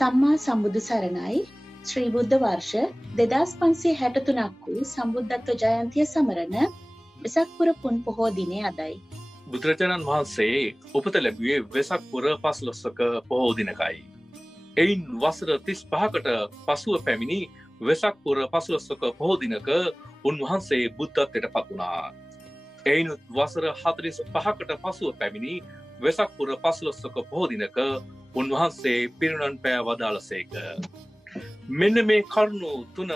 සම්මා සම්බුදු සරණයි. ශ්‍රී බුද්ධ වර්ෂ 2563ක් වූ සම්බුද්ධත්ව ජයන්තිය සමරන වෙසක් පුර පුන් පොහෝ දිනය අදයි. බුදුරජාණන් වහන්සේ උපත ලැබුවේ වෙසක් පුර 15ක පොහෝ දිනකයි. එයින් වසර 35කට පසුව පැමිණි වෙසක් පුර 15ක පොහෝ දිනක උන්වහන්සේ බුද්ධත්වයට පත් වුණා. එයිනුත් වසර 45කට පසුව පැමිණි වෙසක් පුර 15ක පොහෝ දිනක උන්වහන්සේ පිරිනිවන් පෑ වදාළසේක. මෙන්න මේ කරුණු තුන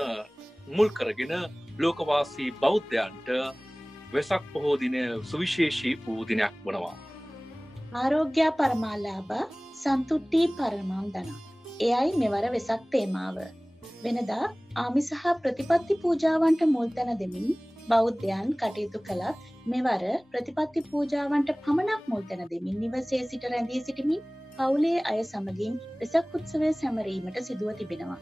මුල් කරගෙන ලෝකවාසී බෞද්ධයන්ට වෙසක් පොහෝ දිනය සුවිශේෂී වූ දිනයක් වනවා. ආරෝග්‍ය පරමාලාභ සන්තුට්ටි පරමං ධන. එයයි මෙවර වෙසක් තේමාව. වෙනදා ආමිස හා ප්‍රතිපත්ති පූජාවන්ට මුල් තැන දෙමින් බෞද්ධයන් කටයුතු කළත් මෙවර ප්‍රතිපත්ති පූජාවන්ට පමණක් මුල් තැන දෙමින් නිවසේ සිට රැඳී සිටිමින් පවුලේ අය සමගින් වෙසක් උත්සවය සැමරීමට සිදුව තිබෙනවා.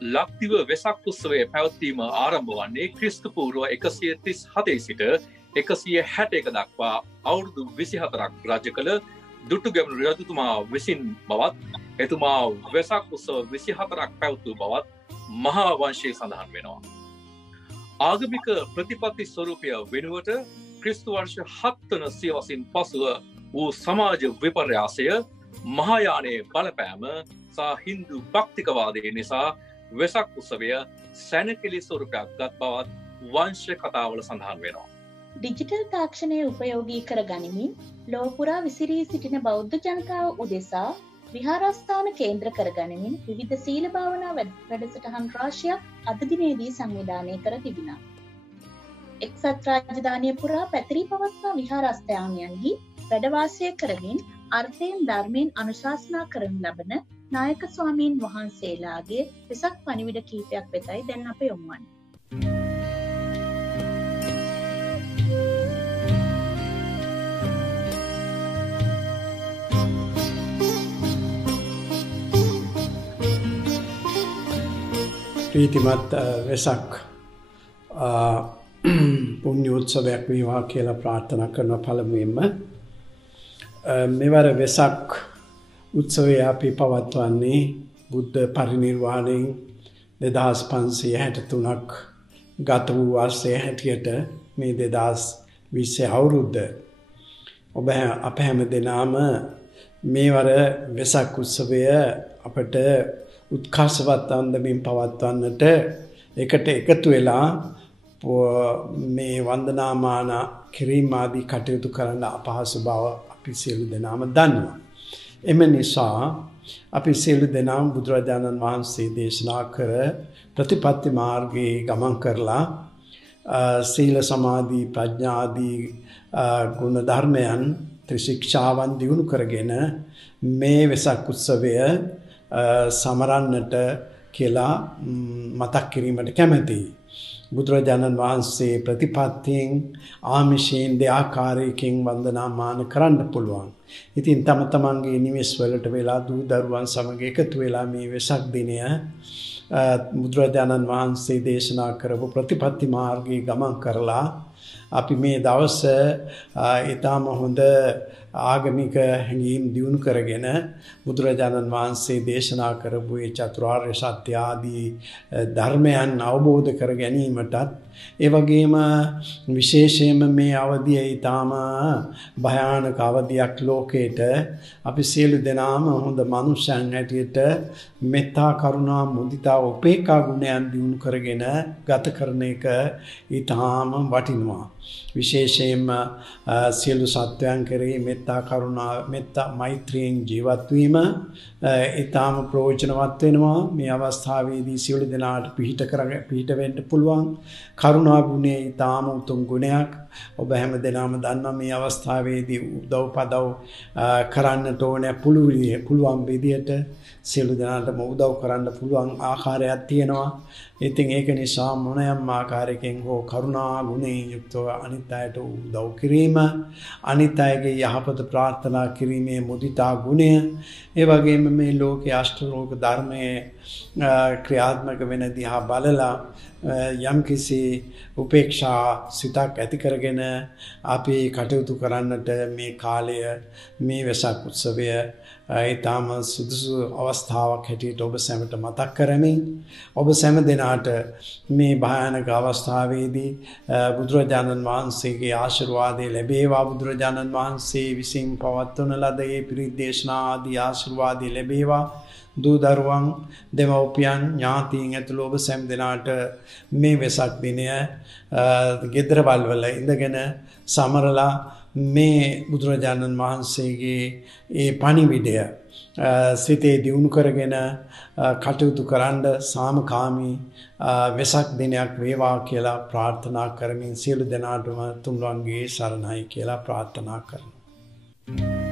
ලක්දිව වෙසක් උත්සවය පැවැත්වීම ආරම්භ වන්නේ ක්‍රිස්තු පූර්ව 137 සිට 161 දක්වා අවුරුදු 24ක් රාජ්‍ය කළ දුටුගැමුණු රජතුමා විසින් බවත් එතුමා වෙසක් උත්සව 24ක් පැවැත්වූ බවත් මහා වංශයේ සඳහන් වෙනවා. ආගමික ප්‍රතිපත්ති ස්වරූපය වෙනුවට ක්‍රිස්තු වර්ෂ 7 වන සියවසින් පසුව වූ සමාජ විපර්යාසය, මහායානයේ බලපෑම සහ හින්දු භක්තිකවාදය නිසා වෙසක් උත්සවය සැනකෙළි ස්වරූපයක් ගත් බවත් වංශ කතාවල සඳහන් වෙනවා. ඩිජිටල් තාක්ෂණය උපයෝගී කර ගනිමින් ලොව පුරා විසිරී සිටින බෞද්ධ ජනතාව උදෙසා විහාරස්ථාන කේන්ද්‍ර කර ගනිමින් විවිධ සීල භාවනා වැඩසටහන් රාශියක් අද දිනේදී සංවිධානය කර තිබෙනවා. එක්සත් රාජධානිය පුරා පැතිරී පවත්නා විහාරස්ථානයන්හි වැඩ වාසය කරමින් අර්ථයෙන් ධර්මයෙන් අනුශාසනා කරන ලබන නායක ස්වාමීන් වහන්සේලාගේ වෙසක් පණිවිඩ කීපයක් වෙතයි දැන් අප යොමුවන්නේ. ප්‍රීතිමත් වෙසක් පුණ්‍ය උත්සවයක් වේවා කියලා ප්‍රාර්ථනා කරන පළමුවෙන්ම මෙවර වෙසක් උත්සවය අපි පවත්වන්නේ බුද්ධ පරිනිර්වාණයෙන් 2563ක් ගත වූ වර්ෂයේ හැටියට මේ 2020 අවුරුද්ද. ඔබ අප හැම දෙනාම මේවර වෙසක් උත්සවය අපට උත්කර්ෂවත් අන්දමින් පවත්වන්නට එකට එකතු වෙලා මේ වන්දනාමාන කිරීම ආදී කටයුතු කරන්න අපහසු බව අපි සියලු දෙනාම දන්නවා. එම නිසා අපි සියලු දෙනාම බුදුරජාණන් වහන්සේ දේශනා කර ප්‍රතිපත්ති මාර්ගයේ ගමන් කරලා සීල සමාධි ප්‍රඥා ආදී ගුණ ධර්මයන් ත්‍රිශික්ෂාවන් දියුණු කරගෙන මේ වෙසක් උත්සවය සමරන්නට කියලා මතක් කිරීමට කැමැතියි. බුදුරජාණන් වහන්සේ ප්‍රතිපත්තියෙන් ආමිෂයෙන් දෙආකාරයකින් වන්දනාමාන කරන්න පුළුවන්. ඉතින් තම තමන්ගේ නිවෙස් වලට වෙලා දූ දරුවන් සමග එකතු වෙලා මේ වෙසක් දිනය බුදුරජාණන් වහන්සේ දේශනා කරපු ප්‍රතිපත්ති මාර්ගයේ ගමන් කරලා අපි මේ දවස ඊටම හොඳ ආගමික හැඟීම් දියුණු කරගෙන බුදුරජාණන් වහන්සේ දේශනා කරපු ඒ චතුරාර්ය සත්‍ය ආදී ධර්මයන් අවබෝධ කර ගැනීමටත් ඒ වගේම විශේෂයෙන්ම මේ අවධිය ඊටම භයානක අවධියක් ලෝකේට අපි සියලු දෙනාම හොඳ මනුෂ්‍යයන් හැටියට මෙත්තා කරුණා මුදිතා උපේක්ඛා ගුණයන් දියුණු කරගෙන ගත කරන එක ඊටම වටිනවා. විශේෂයෙන්ම සියලු සත්වයන් කෙරෙහි මෙත්තා කරුණා මෙත්තා මෛත්‍රියෙන් ජීවත් වීම ඊටම ප්‍රයෝජනවත් වෙනවා. මේ අවස්ථාවේදී සියලු දෙනාට පිහිට වෙන්න පුළුවන්. කරුණා ගුණය ඊටම උතුම් ගුණයක්. ඔබ හැම දෙනාම දන්නා මේ අවස්ථාවේදී උදව් පදව් කරන්නට ඕනේ පුළුවන් විදියට සියලු දෙනාටම උදව් කරන්න පුළුවන් ආකාරයක් තියෙනවා. ඉතින් ඒක නිසා මොනෑම ආකාරයකින් හෝ කරුණා ගුණයෙන් යුක්තව අනිත් අයට උදව් කිරීම, අනිත් අයගේ යහපත ප්‍රාර්ථනා කිරීමේ මුදිතා ගුණය, ඒ වගේම මේ ලෝකයේ අෂ්ටලෝක ධර්මයේ ක්‍රියාත්මක වෙන දිහා බලලා යම් කිසි උපේක්ෂා සිතක් ඇති කරගෙන අපි කටයුතු කරන්නට මේ කාලය මේ වෙසක් උත්සවය ඊටම සුදුසු අවස්ථාවක් හැටියට ඔබ සැමට මතක් කරමින් ඔබ සැම දෙනාට මේ භයානක අවස්ථාවේදී බුදුරජාණන් වහන්සේගේ ආශිර්වාදය ලැබේවා බුදුරජාණන් වහන්සේ විසින් පවත්වන ලද ඒ පිරිත් දේශනා ආදී ආශිර්වාදය ලැබේවා දූ දරුවන් දෙමව්පියන් ඥාතීන් ඇතුළු ඔබ සැම දෙනාට මේ වෙසක් දිනය ගෙදරවල් වල ඉඳගෙන සමරලා මේ බුදුරජාණන් වහන්සේගේ ඒ පණිවිඩය සිතේ දියුණු කරගෙන කටයුතු කරන්න සාමකාමී වෙසක් දිනයක් වේවා කියලා ප්‍රාර්ථනා කරමින් සියලු දෙනාටම තුන්වන්ගේ සරණයි කියලා ප්‍රාර්ථනා කරනවා.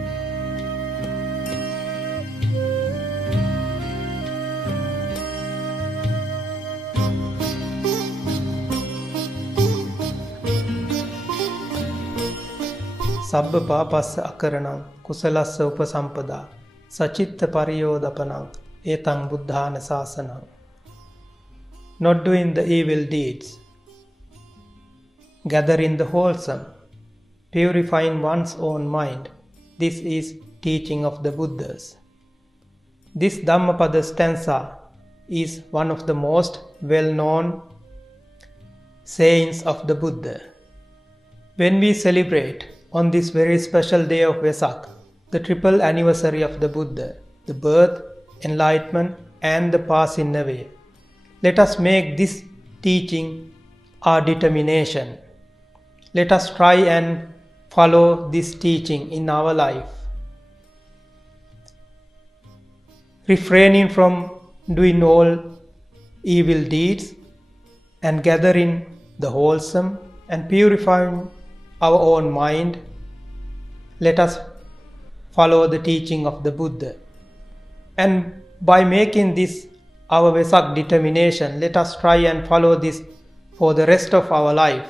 සබ්බ පාපස්ස අකරණං කුසලස්ස උපසම්පදා සචිත්ත පරියෝදපනං ඒතං බුද්ධාන ශාසනං. Not doing the evil deeds, gathering the wholesome, purifying one's own mind. This is teaching of the Buddhas. This Dhammapada stanza is one of the most well-known sayings of the Buddha. When we celebrate on this very special day of Vesak, the triple anniversary of the Buddha, the birth, enlightenment and the passing away, let us make this teaching our determination. Let us try and follow this teaching in our life. Refraining from doing all evil deeds and gathering the wholesome and purifying our own mind, let us follow the teaching of the Buddha. And by making this our Vesak determination, let us try and follow this for the rest of our life.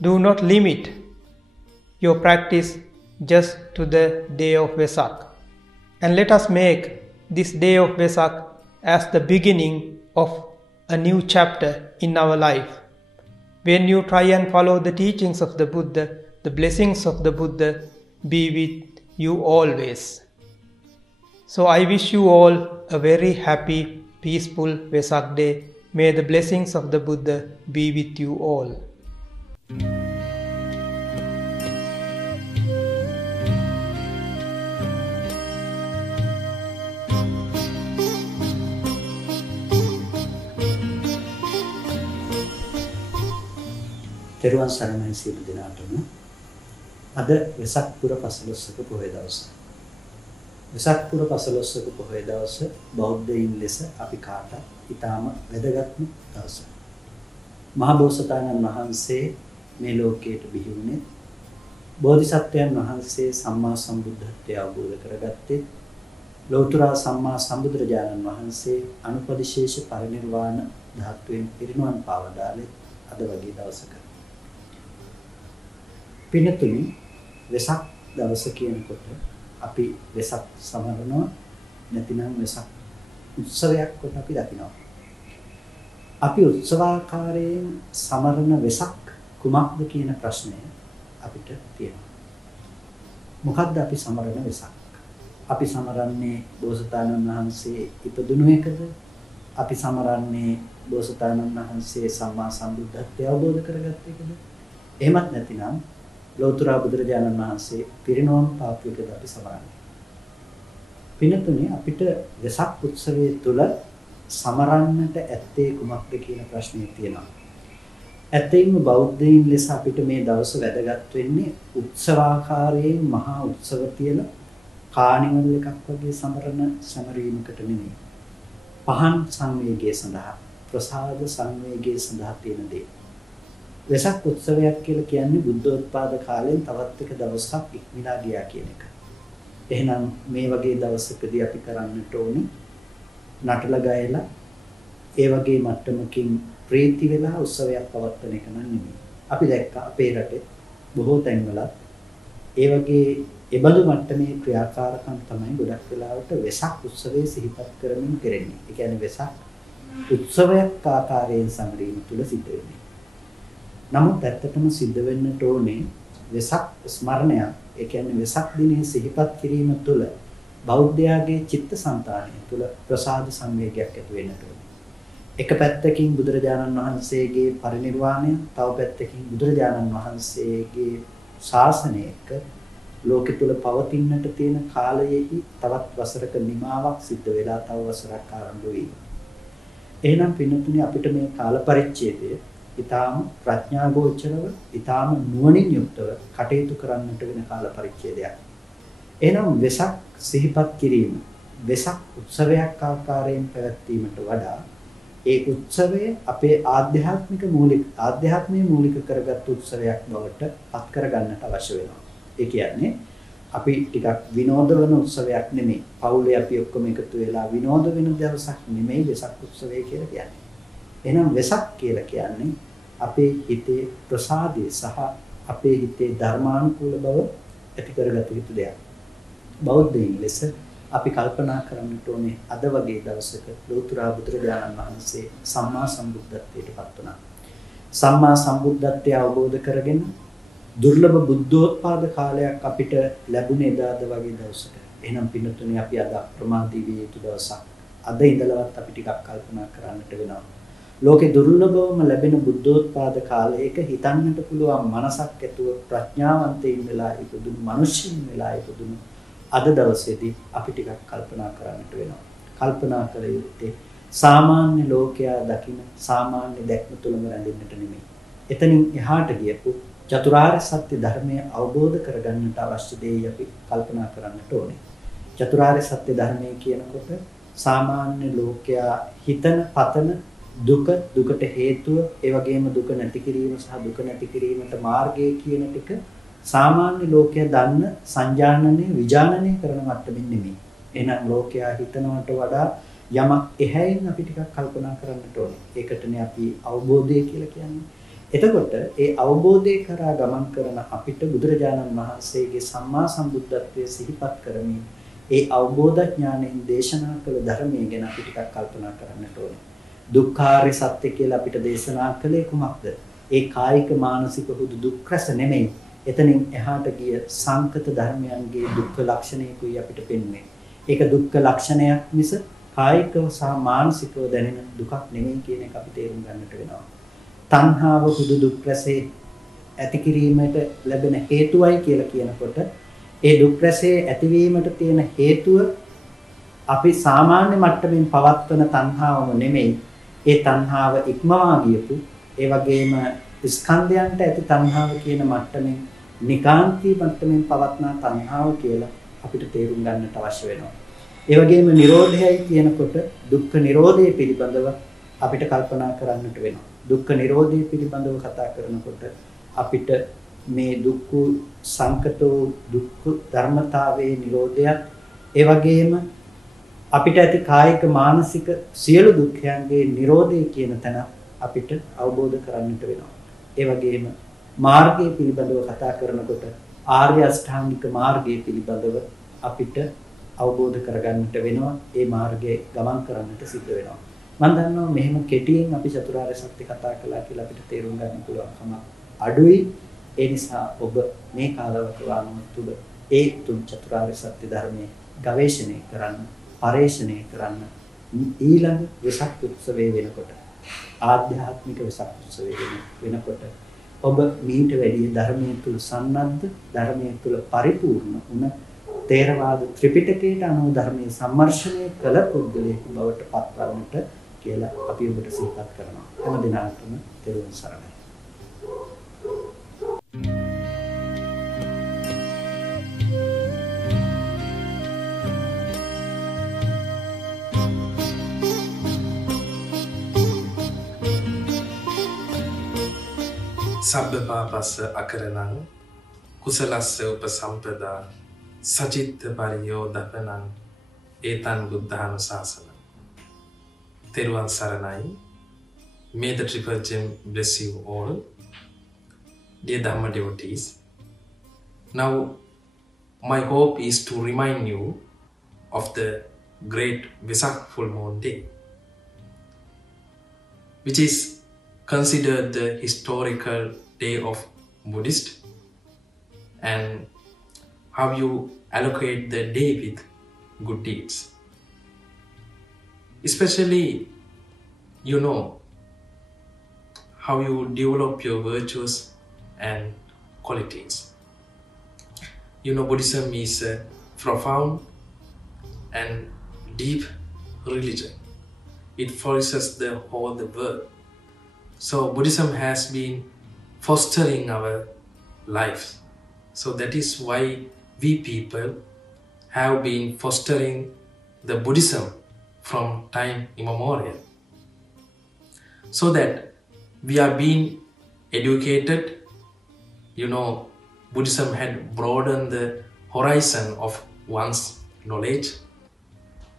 Do not limit your practice just to the day of Vesak. And let us make this day of Vesak as the beginning of a new chapter in our life. When you try and follow the teachings of the Buddha, the blessings of the Buddha be with you always. So I wish you all a very happy, peaceful Vesak day. May the blessings of the Buddha be with you all. තෙරුවන් සරණයි සියලු දෙනාටම. අද වෙසක් පුර පසළොස්වක පොහොය දවස. වෙසක් පුර පසළොස්වක පොහොය දවස බෞද්ධයින් ලෙස අපි කාටත් ඊටාම වැදගත්ම දවස. මහා බෝසතාණන් වහන්සේ මේ ලෝකයට බිහි වුණේ බෝධිසත්වයන් වහන්සේ සම්මා සම්බුද්ධත්වය අවබෝධ කරගත්තේ ලෝතුරා සම්මා සම්බුදුරජාණන් වහන්සේ අනුපදිශේෂ පරිනිර්වාණ ධාතුවෙන් පිරිනුවන් පාවදාලේ අද වගේ දවසක. පින්නතුනි වෙසක් දවස කියනකොට අපි වෙසක් සමරනවා නැතිනම් වෙසක් උත්සවයක් කොට අපි දකිනවා. අපි උත්සවාකාරයෙන් සමරන වෙසක් කුමක්ද කියන ප්‍රශ්නය අපිට තියෙනවා. මොකද්ද අපි සමරන වෙසක්? අපි සමරන්නේ බෝසතාණන් වහන්සේ ඉපදුණු එකද? අපි සමරන්නේ බෝසතාණන් වහන්සේ සම්මා සම්බුද්ධත්වය අවබෝධ කරගත්ත එකද? එහෙමත් නැතිනම් ලෝතුරා බුදුරජාණන් වහන්සේ පිරිනොම් පාපු එකද අපි සමරන්නේ? පින්නතුනි අපිට වෙසක් උත්සවයේ තුල සමරන්නට ඇත්තේ කුමක්ද කියන ප්‍රශ්නේ තියෙනවා. ඇත්තෙන්ම බෞද්ධයින් ලෙස අපිට මේ දවස වැදගත් වෙන්නේ උත්සවාකාරයෙන් මහා උත්සව තියලා කානිවල් එකක් වගේ සමරීමකට නෙමෙයි. පහන් සංවේගය සඳහා ප්‍රසාද සංවේගය සඳහා තියෙන දේ. වෙසක් උත්සවයක් කියලා කියන්නේ බුද්ධෝත්පාද කාලයෙන් තවත් එක දවසක් ඉක්මලා ගියා කියන එක. එහෙනම් මේ වගේ දවසකදී අපි කරන්නට ඕනේ නටලා ගයලා ඒ වගේ මට්ටමකින් ප්‍රීති වෙලා උත්සවයක් පවත්වන එක නෙමෙයි. අපි දැක්කා අපේ රටේ බොහෝ තැන්වල ඒ වගේ එබඳු මට්ටමේ ක්‍රියාකාරකම් තමයි ගොඩක් වෙලාවට වෙසක් උත්සවයේ සිහිපත් කරමින් කරන්නේ. ඒ කියන්නේ වෙසක් උත්සවයක් ආකාරයෙන් සමරීම තුල සිද්ධ වෙන්නේ. නමුත් ඇත්තටම සිද්ධ වෙන්නට ඕනේ වෙසක් ස්මරණය. ඒ කියන්නේ වෙසක් දිනේ සිහිපත් කිරීම තුළ බෞද්ධයාගේ චිත්තසංතානය තුළ ප්‍රසාද සංවේගයක් ඇති වෙන්නට ඕනේ. එක පැත්තකින් බුදුරජාණන් වහන්සේගේ පරිනිර්වාණය, තව පැත්තකින් බුදුරජාණන් වහන්සේගේ ශාසනයක ලෝකෙ තුල පවතින්නට තියෙන කාලයෙහි තවත් වසරක නිමාවක් සිද්ධ වෙලා තව වසරක් ආරම්භ වෙයි. එහෙනම් පින්නතුනි අපිට මේ කාල පරිච්ඡේදය ඊටාම ප්‍රඥාගෝචරව ඊටාම නුවණින් යුක්තව කටයුතු කරන්නට වෙන කාල පරිච්ඡේදයක්. එහෙනම් වෙසක් සිහිපත් කිරීම වෙසක් උත්සවයක් ආකාරයෙන් පැවැත්වීමට වඩා ඒ උත්සවය අපේ ආධ්‍යාත්මයේ මූලික කරගත් උත්සවයක් බවට පත් කරගන්නට අවශ්‍ය වෙනවා. ඒ කියන්නේ අපි ටිකක් විනෝද වෙන උත්සවයක් නෙමෙයි. පවුලේ අපි ඔක්කොම එකතු වෙලා විනෝද වෙන දවසක් නෙමෙයි වෙසක් උත්සවය කියලා කියන්නේ. එහෙනම් වෙසක් කියලා කියන්නේ අපේ හිතේ ප්‍රසාදය සහ අපේ හිතේ ධර්මානුකූල බව ඇති කරගත යුතු දෙයක්. බෞද්ධයින් ලෙස අපි කල්පනා කරන්නට ඕනේ අද වගේ දවසක ලෝතර බුදුරජාණන් වහන්සේ සම්මා සම්බුද්ධත්වයට පත් වුණා. සම්මා සම්බුද්ධත්වය අවබෝධ කරගෙන දුර්ලභ බුද්ධෝත්පාද කාලයක් අපිට ලැබුණේ එදාද වගේ දවසක. එහෙනම් පින්නතුනේ අපි අද ප්‍රමාදී විය යුතු දවසක්. අද ඉඳලවත් අපි ටිකක් කල්පනා කරන්නට වෙනවා. ලෝකේ දුර්ලභවම ලැබෙන බුද්ධෝත්පාද කාලයක හිතන්නට පුළුවන් මනසක් ඇතුව ප්‍රඥාවන්තයින් වෙලා ඉපදුණු මිනිස්සුන් වෙලා ඉපදුණු අද දවසේදී අපි ටිකක් කල්පනා කරන්නට වෙනවා. කල්පනා කළ යුත්තේ සාමාන්‍ය ලෝකයා දකින සාමාන්‍ය දැක්ම තුළම රැඳෙන්නට නෙමෙයි. එතනින් එහාට ගියපු චතුරාර්ය සත්‍ය ධර්මය අවබෝධ කරගන්නට අවශ්‍ය දේ අපි කල්පනා කරන්නට ඕනේ. චතුරාර්ය සත්‍ය ධර්මය කියනකොට සාමාන්‍ය ලෝකයා හිතන පතන දුක, දුකට හේතුව, ඒ වගේම දුක නැති කිරීම සහ දුක නැති කිරීමට මාර්ගය කියන ටික සාමාන්‍ය ලෝකයා දන්න සංජානනය, විජානනය කරන මට්ටමින් නෙමෙයි. එහෙනම් ලෝකයා හිතනවට වඩා යමක් එහැයින් අපි ටිකක් කල්පනා කරන්නට ඕනේ. ඒකටනේ අපි අවබෝධය කියලා කියන්නේ. එතකොට ඒ අවබෝධය කරා ගමන් කරන අපිට බුදුරජාණන් වහන්සේගේ සම්මා සම්බුද්ධත්වයේ සිහිපත් කරමින් ඒ අවබෝධ ඥාණයෙන් දේශනා කළ ධර්මයේ ගැන අපි ටිකක් කල්පනා කරන්නට ඕනේ. දුක්ඛාරය සත්‍ය කියලා අපිට දේශනා කළේ කුමක්ද? ඒ කායික මානසික හුදු දුක් රස නෙමෙයි. එතනින් එහාට ගිය සංකත ධර්මයන්ගේ දුක්ඛ ලක්ෂණයකුයි අපිට පෙන්වන්නේ. ඒක දුක්ඛ ලක්ෂණයක් මිස කායිකව සහ මානසිකව දැනෙන දුකක් නෙමෙයි කියන එක අපි තේරුම් ගන්නට වෙනවා. තණ්හාව හුදු දුක් රසේ ඇති කිරීමට ලැබෙන හේතුවයි කියලා කියනකොට ඒ දුක් රසයේ ඇතිවීමට තියෙන හේතුව අපි සාමාන්‍ය මට්ටමින් පවත්වන තණ්හාවම නෙමෙයි. ඒ තණ්හාව ඉක්මවා ගියපු ඒ වගේම ස්කන්ධයන්ට ඇති තණ්හාව කියන මට්ටමින් නිකාන්ති මට්ටමින් පවත්නා තණ්හාව කියලා අපිට තේරුම් ගන්නට අවශ්‍ය වෙනවා. ඒ වගේම නිරෝධයයි කියනකොට දුක්ඛ නිරෝධය පිළිබඳව අපිට කල්පනා කරන්නට වෙනවා. දුක්ඛ නිරෝධය පිළිබඳව කතා කරනකොට අපිට මේ දුක්ඛ සංකතෝ දුක්ඛ ධර්මතාවයේ නිරෝධයත් ඒ වගේම අපිට ඇති කායික මානසික සියලු දුක්ඛයන්ගේ නිරෝධය කියන තැන අපිට අවබෝධ කරගන්නට වෙනවා. ඒ වගේම මාර්ගය පිළිබඳව කතා කරනකොට ආර්ය අෂ්ටාංගික මාර්ගය පිළිබඳව අපිට අවබෝධ කරගන්නට වෙනවා. ඒ මාර්ගයේ ගමන් කරන්නට සිද්ධ වෙනවා. මම දන්නවා මෙහෙම කෙටියෙන් අපි චතුරාර්ය සත්‍ය කතා කළා කියලා අපිට තේරුම් ගන්න පුළුවන්කම අඩුයි. ඒ නිසා ඔබ මේ කාලවකවානුව තුළ ඒ තුන් චතුරාර්ය සත්‍ය ධර්මයේ ගවේෂණය කරන්න, පරේක්ෂණය කරන්න ඊළඟ වෙසක් උත්සවයේ වෙනකොට ආධ්‍යාත්මික වෙසක් උත්සවයේ වෙනකොට ඔබ මීට වැඩි ධර්මයේ තුල සන්නද්ධ, ධර්මයේ තුල පරිපූර්ණ වුණ තේරවාද ත්‍රිපිටකයට අනුව ධර්මයේ සම්මර්ෂණය කළ පුද්ගලයෙකු බවට පත්වන්නට කියලා අපි ඔබට සිහිපත් කරනවා. හැම දිනකටම තෙරුවන් සරණයි. සබ්බපාපස්ස අකරණං කුසලස්ස උපසම්පදා සචිත්ත පරියෝදපනං ඒතං බුද්ධානුශාසනං. තෙරුවන් සරණයි. May the Triple Gem bless you all. Dear Dhamma devotees, now my hope is to remind you of the great Vesak full moon day. which is considered the historical day of Buddhist, and how you allocate the day with good deeds. Especially, you know, how you develop your virtues and qualities. You know, Buddhism is a profound and deep religion. It flourishes the whole world. So Buddhism has been fostering our lives. So that is why we people have been fostering the Buddhism from time immemorial. So that we are being educated. You know, Buddhism had broadened the horizon of one's knowledge,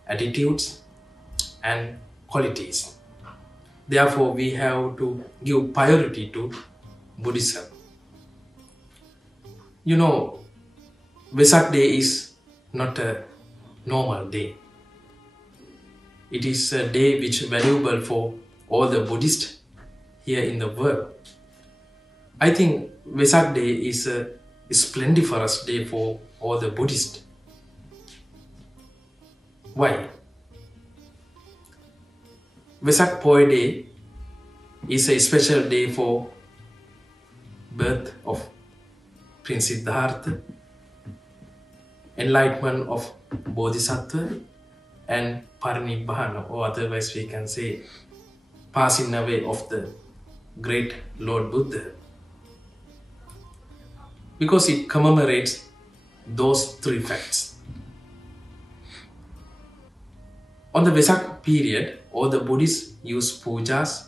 attitudes, and qualities. Therefore, we have to give priority to Buddhism. You know, Vesak Day is not a normal day. It is a day which is valuable for all the Buddhists here in the world. I think Vesak Day is a splendiferous day for all the Buddhists. Why? Vesak Poy Day is a special day for birth of Prince Siddhartha, enlightenment of Bodhisattva, and Parinibbana, or otherwise we can say passing away of the great Lord Buddha. Because it commemorates those three facts. On the Vesak period, all the Buddhists use pujas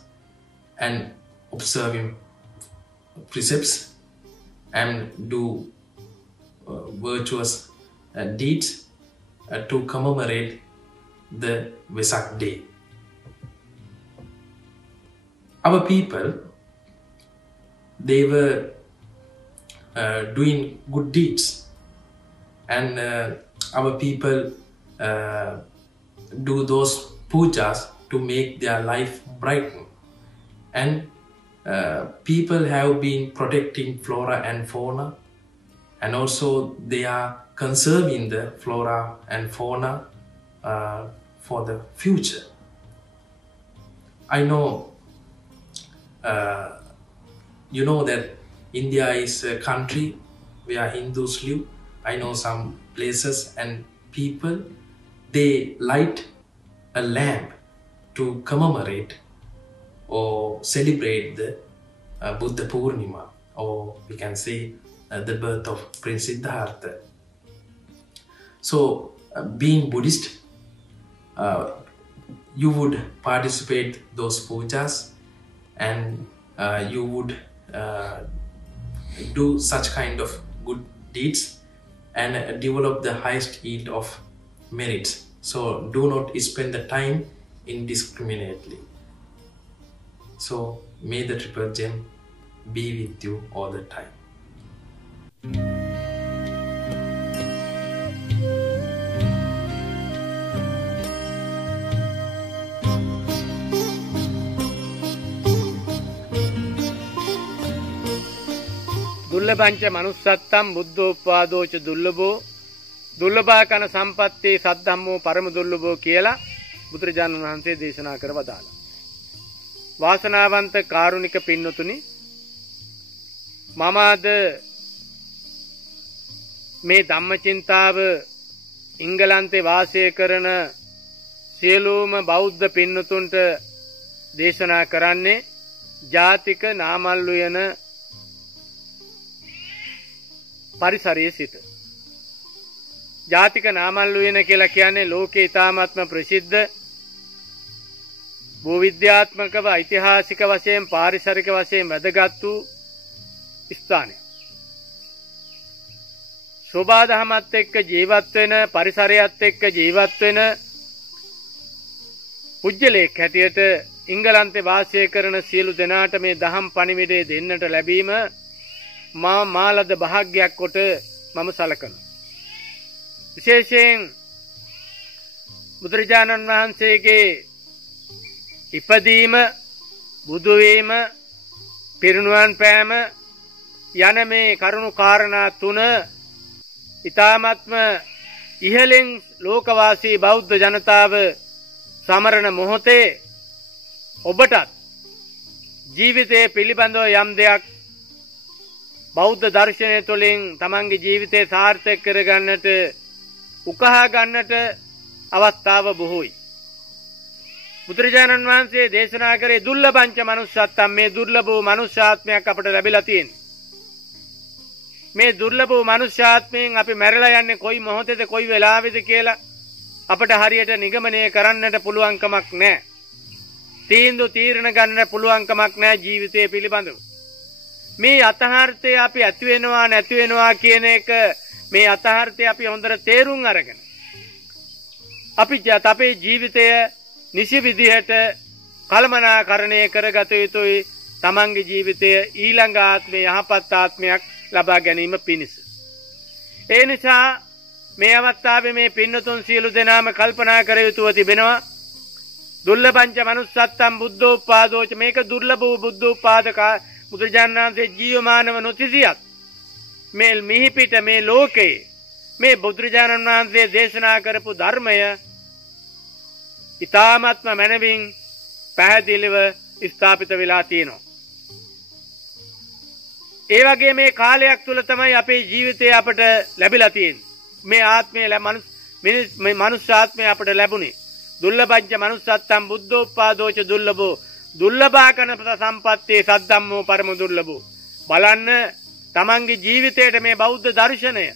and observing precepts and do virtuous deeds to commemorate the Vesak Day. Our people, they were doing good deeds, and our people do those pujas to make their life brighten. And people have been protecting flora and fauna, and also they are conserving the flora and fauna for the future. I know, you know that India is a country where Hindus live. I know some places and people, they light a lamp to commemorate or celebrate the Buddha Purnima, or we can say the birth of Prince Siddhartha. So being Buddhist, you would participate those pujas, and you would do such kind of good deeds and develop the highest yield of merits. So do not spend the time indiscriminately. So may the Triple Gem be with you all the time. දුර්ලභංච මනුස්සත්තම් බුද්ධෝප්පාදෝච දුර්ලභෝ දුර්ලභා කන සම්පත්තේ සද්ධම්මෝ පරම දුර්ලභෝ කියලා බුදුරජාණන් වහන්සේ දේශනා කර වදාළා. වාසනාවන්ත කාරුණික පින්නතුනි, මම අද මේ ධම්මචින්තාව ඉංගලන්තේ වාසය කරන සියලුම බෞද්ධ පින්නතුන්ට දේශනා කරන්නේ ජාතික නාමල් උයන පරිසරයේ සිට. ජාතික නාමල් උයන කියලා කියන්නේ ලෝකේ ඉතාමත්ම ප්‍රසිද්ධ භූවිද්‍යාත්මකව ඓතිහාසික වශයෙන් පාරිසරික වශයෙන් වැදගත් වූ ස්ථානයක්. සෝබාදහමත් එක්ක ජීවත් වෙන, පරිසරයත් එක්ක ජීවත් වෙන පුජ්‍යලයක් හැටියට ඉංගලන්තේ වාසය කරන සියලු දෙනාට මේ දහම් පණිවිඩය දෙන්නට ලැබීම මාලද භාග්‍යයක් කොට මම සලකනවා. විශේෂයෙන් බුදුරජාණන් වහන්සේගේ ඉපදීම බුදු වීම, පිරිනුවන් පෑම යන මේ කරුණු කාරණා තුන ඊ타ත්ම ඉහළින් ලෝකවාසී බෞද්ධ ජනතාව සමරන මොහොතේ ඔබටත් ජීවිතයේ පිළිබඳව යම් දෙයක් බෞද්ධ දර්ශනය තුළින් තමන්ගේ ජීවිතය සාර්ථක කරගන්නට උකහා ගන්නට අවස්ථාව බොහෝයි. බුදුරජාණන් වහන්සේ දේශනා කරේ දුර්ලභංච මනුස්සත්තම්, මේ දුර්ලභ වූ මනුෂ්‍යාත්මයක් අපට ලැබිලා තියෙනවා. මේ දුර්ලභ වූ මනුෂ්‍යාත්මයෙන් අපි මැරලා යන්නේ කොයි මොහොතේද කොයි වෙලාවෙද කියලා අපට හරියට නිගමනය කරන්නට පුළුවන් කමක් නැහැ. තීරණ ගන්න පුළුවන් කමක් නැහැ ජීවිතය පිළිබඳව. මේ යථාර්ථය අපි ඇති වෙනවා නැති වෙනවා කියන එක, මේ යථාර්ථය අපි හොඳට තේරුම් අරගෙන අපි අපේ ජීවිතය නිසි විදිහට කළමනාකරණය කරගත යුතුයි. තමන්ගේ ජීවිතය ඊළඟ ආත්මය යහපත් ආත්මයක් ලබා ගැනීම පිණිස. ඒ නිසා මේ අවස්ථාවේ මේ පින්නතුන් සියලු දෙනාම කල්පනා කර යුතුව තිබෙනවා. දුර්ලභංච මනුස්සත්තම් බුද්ධෝපාදෝච, මේක දුර්ලභ වූ බුද්ධෝපාදක බුදුරජාණන් වහන්සේ ජීවමානව නොසිසියත් මේ මිහිපිට මේ ලෝකේ මේ බුදුරජාණන් වහන්සේ දේශනා කරපු ධර්මය ඊ타ත්ම මනවින් පැහැදිලිව ස්ථාපිත වෙලා තියෙනවා. ඒ වගේ මේ කාලයක් තුල තමයි අපේ ජීවිතය අපට ලැබිලා තියෙන්නේ. මේ ආත්මය මේ මනුෂ්‍ය ආත්මය අපට ලැබුණේ. දුර්ලභංච මනුස්සත්තම් බුද්ධෝපාදෝච දුර්ලභෝ, දුර්ලභාකන සම්පත්තේ සද්ධම්මෝ පරම දුර්ලභෝ. බලන්න තමන්ගේ ජීවිතයට මේ බෞද්ධ දර්ශනය,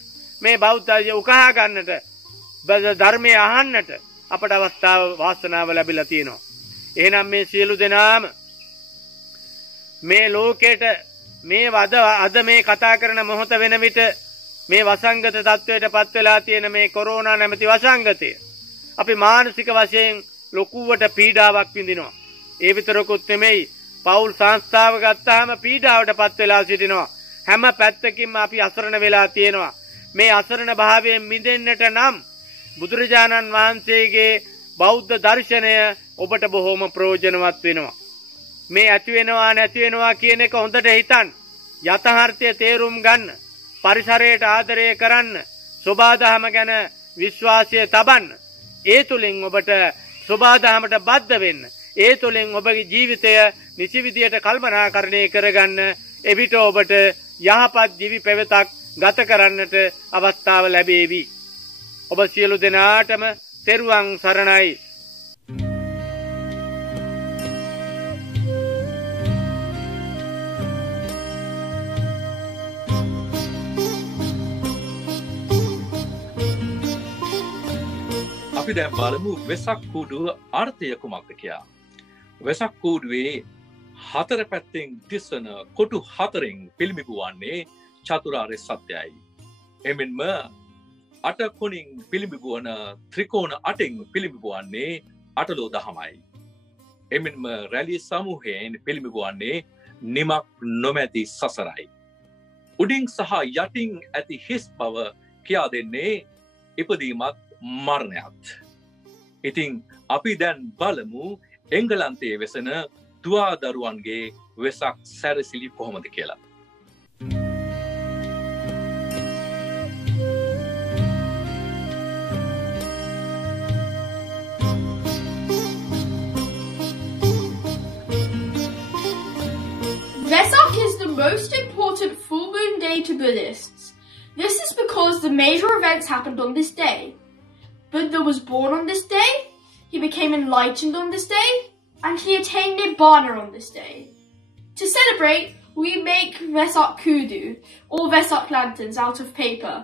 මේ බෞද්ධය උකහා ගන්නට, ධර්මය අහන්නට අපට අවස්ථාව වාසනාව ලැබිලා තියෙනවා. එහෙනම් මේ සියලු දෙනාම මේ ලෝකෙට මේ අද මේ කතා කරන මොහොත වෙන විට මේ වසංගත තත්වයට පත් වෙලා තියෙන මේ කොරෝනා නැමැති වසංගතය අපි මානසික වශයෙන් ලොකුවට පීඩාවක් විඳිනවා. ඒ විතරකුත් නෙමෙයි, පෞල් සංස්ථාව ගත්තාම පීඩාවට පත් වෙලා සිටිනවා. හැම පැත්තකින්ම අපි අසරණ වෙලා තියෙනවා. මේ අසරණ භාවයෙන් මිදෙන්නට නම් බුදුරජාණන් වහන්සේගේ බෞද්ධ දර්ශනය ඔබට බොහොම ප්‍රයෝජනවත් වෙනවා. මේ ඇති වෙනවා නැති වෙනවා කියන එක හොඳට හිතන්න. යථාර්ථය තේරුම් ගන්න. පරිසරයට ආදරය කරන්න. සෝබාදහම ගැන විශ්වාසය තබන්න. ඒ තුලින් ඔබට සෝබාදහමට බද්ධ වෙන්න. ඒ තුලින් ඔබගේ ජීවිතය නිසි විදියට කල්පනාකරණය කරගන්න. එවිට ඔබට යහපත් ජීවි පෙවතක් ගත කරන්නට අවස්ථාව ලැබේවි. ඔබ සියලු දෙනාටම තෙරුවන් සරණයි. අපි දැන් බලමු වෙසක් කූඩුව අර්ථය කුමක්ද කියලා. වෙසක් කූඩුවේ හතර පැත්තෙන් දිස්වන කොටු හතරෙන් පිළිඹු වන්නේ චතුරාර්ය සත්‍යයි. එමෙන්ම අට කොණින් පිළිඹු වන ත්‍රිකෝණ අටෙන් පිළිඹු වන්නේ අටලෝ දහමයි. එමෙන්ම රැලි සමූහයෙන් පිළිඹු වන්නේ නිමක් නොමැති සසරයි. උඩින් සහ යටින් ඇති හිස් බව කියා දෙන්නේ ඉපදීමත් මරණයත්. ඉතින් අපි දැන් බලමු එංගලන්තයේ වෙසෙන දුවාදරුවන්ගේ වෙසක් සැරසිලි කොහොමද කියලා. Vesak is the most important full moon day to Buddhists. This is because the major events happened on this day. Buddha was born on this day, he became enlightened on this day, and he attained Nibbana on this day. To celebrate, we make Vesak kudu, or Vesak lanterns, out of paper.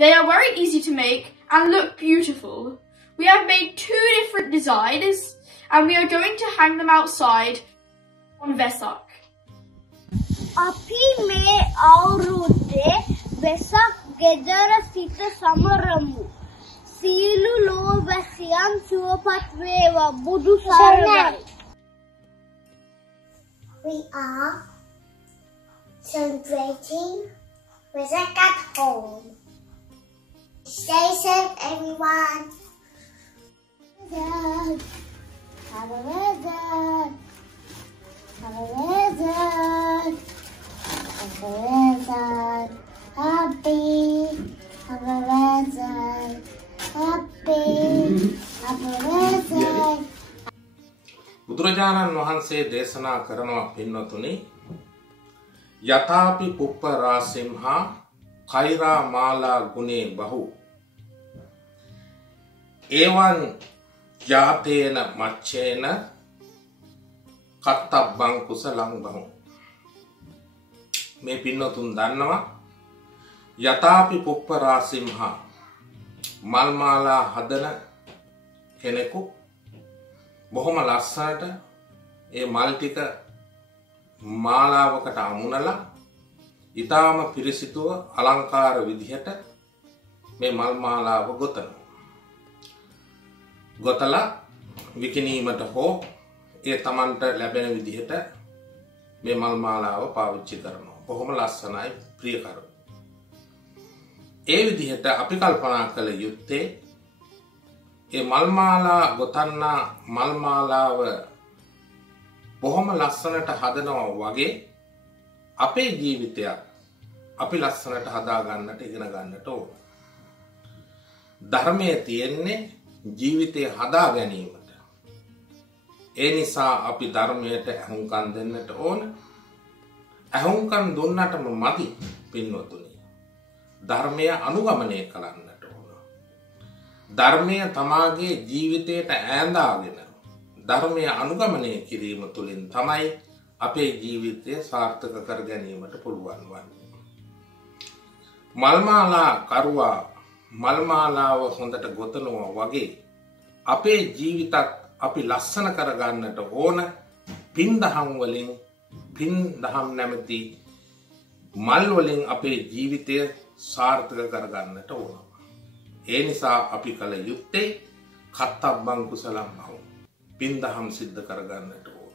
They are very easy to make and look beautiful. We have made 2 different designs, and we are going to hang them outside on Vesak. අපි මේ අවුරුද්දේ වෙසක් ගෙදර සිට සමරමු. සීලු ලෝවැසියන් සුවපත් වේවා. බුදු සරණයි. We are celebrating Vesak at home. Stay safe, everyone. Have a Vesak. happy anniversary, happy anniversary. බුදුරජාණන් වහන්සේ දේශනා කරනවා පින්වතුනි යතාපි පුප්ප රාසිම්හා කෛරා මාලා ගුණේ බහු එවං ජාතේන මච්චේන කත්තබ්බං කුසලං බහු. මේ පින්වතුන් දන්නවා යතාපි පුප්ප රාසිම්හා මල් මාලා හදන කෙනෙකු බොහොම ලස්සනට ඒ මල් ටික මාලාවකට අමුණලා ඊටාම පිරිසිදුව අලංකාර විදිහට මේ මල් මාලාව ගොතලා විකිණීමට හෝ ඒ තමන්ට ලැබෙන විදිහට මේ මල් මාලාව පාවිච්චි කරනවා. බොහොම ලස්සනයි ප්‍රියකරයි. ඒ විදිහට අපි කල්පනා කළ යුත්තේ ඒ මල් මාලා ගොතන්නා මල් මාලාව බොහොම ලස්සනට හදනවා වගේ අපේ ජීවිතයක් අපි ලස්සනට හදා ගන්නට ඉගෙන ගන්නට ඕන. ධර්මයේ තියෙන්නේ ජීවිතය හදා ගැනීමට. ඒ නිසා අපි ධර්මයට ඇහුම්කන් දෙන්නට ඕන. ඇහුම්කන් දුන්නටම මදි පින්වතුනි. ධර්මය අනුගමනය කරන්නට ඕන. ධර්මය තමාගේ ජීවිතයට ඈඳාගෙන ධර්මය අනුගමනය කිරීම තුළින් තමයි අපේ ජීවිතය සාර්ථක කර ගැනීමට පුළුවන් වන්නේ. මල්මාලා කරුවා මල්මාලාව හොඳට ගොතනවා වගේ අපේ ජීවිතත් අපි ලස්සන කරගන්නට ඕන පින්දහම් වලින් පින්දහම් නැමැති මල් වලින් අපේ ජීවිතය සාර්ථක කරගන්නට ඕන. ඒ නිසා අපි කල යුත්තේ කත්තබ්බං කුසලං බහු පින්දහම් සිද්ධ කරගන්නට ඕන.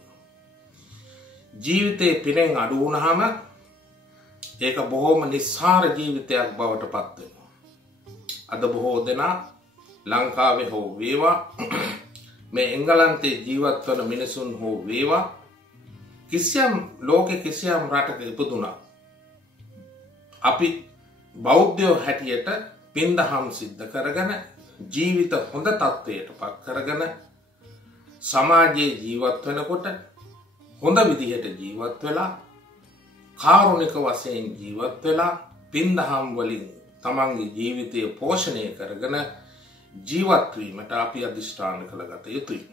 ජීවිතේ පිනෙන් අඩු වුණාම ඒක බොහොම නිස්සාර ජීවිතයක් බවට පත් වෙනවා. අද බොහෝ දෙනා ලංකාවේ හෝ වේවා මේ එංගලන්තේ ජීවත් වන මිනිසුන් හෝ වේවා කිසියම් ලෝකේ කිසියම් රටක ඉපදුණා අපි බෞද්ධයෝ හැටියට පින්දහම් සිද්ධ කරගෙන ජීවිත හොඳ තත්ත්වයට පත් කරගෙන සමාජයේ ජීවත් වෙනකොට හොඳ විදිහට ජීවත් වෙලා කාරුණික වශයෙන් ජීවත් වෙලා පින්දහම් වලින් තමන්ගේ ජීවිතය පෝෂණය කරගෙන ජීවත් වීමට අපි අධිෂ්ඨාන කළගත යුතුයි.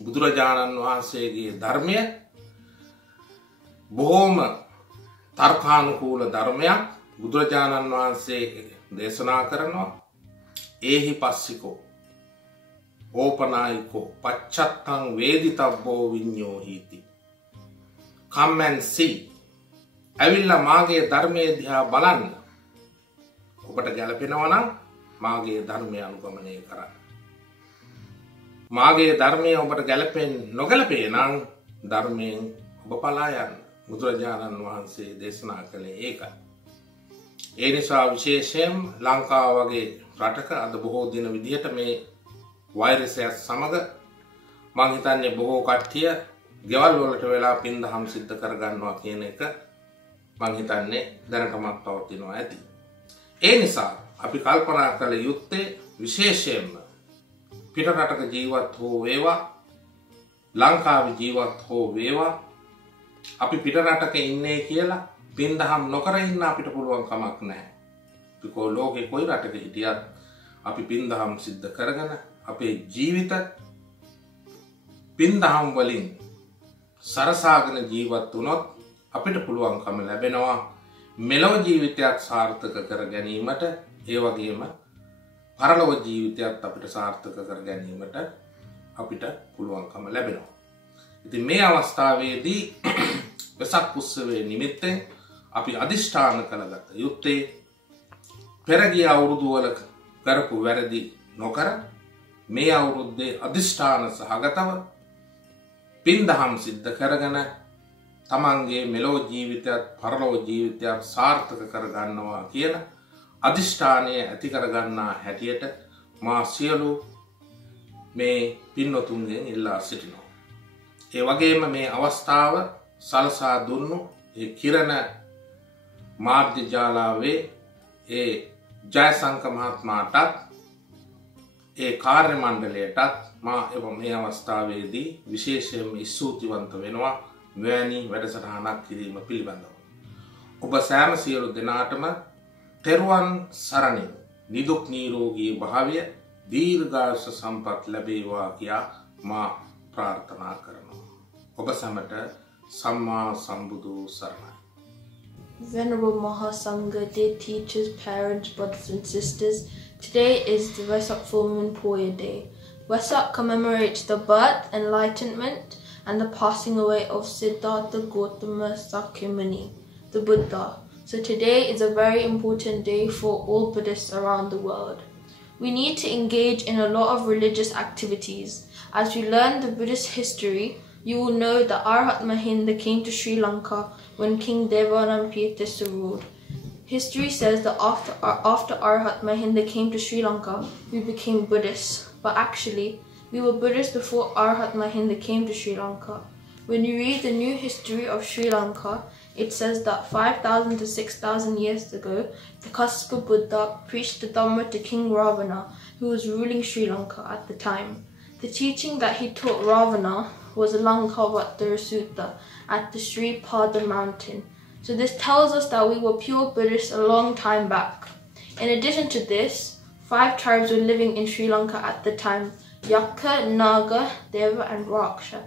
බුදුරජාණන් වහන්සේගේ ධර්මය බොහෝම තර්කානුකූල ධර්මයක්. බුදුරජාණන් වහන්සේ දේශනා කරනවා ඒහි පස්සිකෝ ඕපනායිකෝ පච්චත්තං වේදිතබ්බෝ විඤ්ඤෝ හීති. come and see. ඇවිල්ලා මාගේ ධර්මයේ දිහා බලන්න. ඔබට ගැලපෙනවා නම් මාගේ ධර්මය අනුගමනය කරන්න. මාගේ ධර්මය ඔබට නොගැලපේ නම් ධර්මයෙන් ඔබ පලා යන්න. බුදුරජාණන් වහන්සේ දේශනා කළේ ඒකයි. ඒ නිසා විශේෂයෙන් ලංකාව වගේ රටක අද බොහෝ දින විදිහට මේ වෛරසයත් සමග මං හිතන්නේ බොහෝ කට්ටිය ගෙවල් වලට වෙලා පින්දහම් සිද්ධ කරගන්නවා කියන එක මං හිතන්නේ දැනටමත් පවතිනවා ඇති. ඒ නිසා අපි කල්පනා කළ යුත්තේ විශේෂයෙන්ම පිට රටක ජීවත් හෝ වේවා ලංකාවේ ජීවත් හෝ වේවා අපි පිට රටක ඉන්නේ කියලා පින්දහම් නොකර ඉන්න අපිට පුළුවන් කමක් නැහැ. පිකෝ ලෝකේ කොයි රටක හිටියත් අපි පින්දහම් සිද්ධ කරගෙන අපේ ජීවිත පින්දහම් වලින් සරසාගෙන ජීවත් වුණොත් අපිට පුළුවන්කම ලැබෙනවා මෙලොව ජීවිතයක් සාර්ථක කර ගැනීමට. ඒ වගේම පරලොව ජීවිතයත් අපිට සාර්ථක කර ගැනීමට අපිට පුළුවන්කම ලැබෙනවා. ඉතින් මේ අවස්ථාවේදී වෙසක් උත්සවයේ නිමිත්තෙන් අපි අධිෂ්ඨාන කළගත යුත්තේ පෙර ගිය අවුරුදු වල කරපු වැරදි නොකර මේ අවුරුද්දේ අධිෂ්ඨාන සහගතව පින්දහම් සිද්ධ කරගෙන තමන්ගේ මෙලොව ජීවිතයත් පරලොව ජීවිතයත් සාර්ථක කරගන්නවා කියන අධිෂ්ඨානය ඇති කරගන්නා හැටියට මා සියලු මේ පින්වතුන්ගෙන් ඉල්ලා සිටිනවා. ඒ වගේම මේ අවස්ථාව සලසා දුන්නු ඒ කිරණ මාධ්‍ය ජාලාවේ ඒ ජයසංක මහත්මයාටත් ඒ කාර්ය මණ්ඩලයටත් මා මේ අවස්ථාවේදී විශේෂයෙන්ම ස්තුතිවන්ත වෙනවා මෙවැනි වැඩසටහනක් කිරීම පිළිබඳව. ඔබ සෑම සියලු දෙනාටම තෙරුවන් සරණින් නිදුක් නිරෝගී භාවය දීර්ඝායුෂ සම්පත් ලැබේවා කියා මා ප්‍රාර්ථනා කරනවා. ඔබ සැමට සම්මා සම්බුදු සරණයි. Venerable Mahasangha, dear teachers, parents, brothers and sisters, today is the Vesak full moon Poya day. Vesak commemorates the birth, enlightenment and the passing away of Siddhartha Gautama Sakyamuni, the Buddha. So today is a very important day for all Buddhists around the world. We need to engage in a lot of religious activities. As we learn the Buddhist history, you will know that Arhat Mahinda came to Sri Lanka when King Devanampiya ruled. History says that after Arhat Mahinda came to Sri Lanka, we became Buddhists. But actually, we were Buddhists before Arhat Mahinda came to Sri Lanka. When you read the new history of Sri Lanka, it says that 5,000 to 6,000 years ago, the Kassapa Buddha preached the Dhamma to King Ravana, who was ruling Sri Lanka at the time. The teaching that he taught Ravana was Lankavatara Sutta at the Sri Pada mountain. So this tells us that we were pure Buddhists a long time back. In addition to this, 5 tribes were living in Sri Lanka at the time: Yakka, Naga, Deva and Raksha.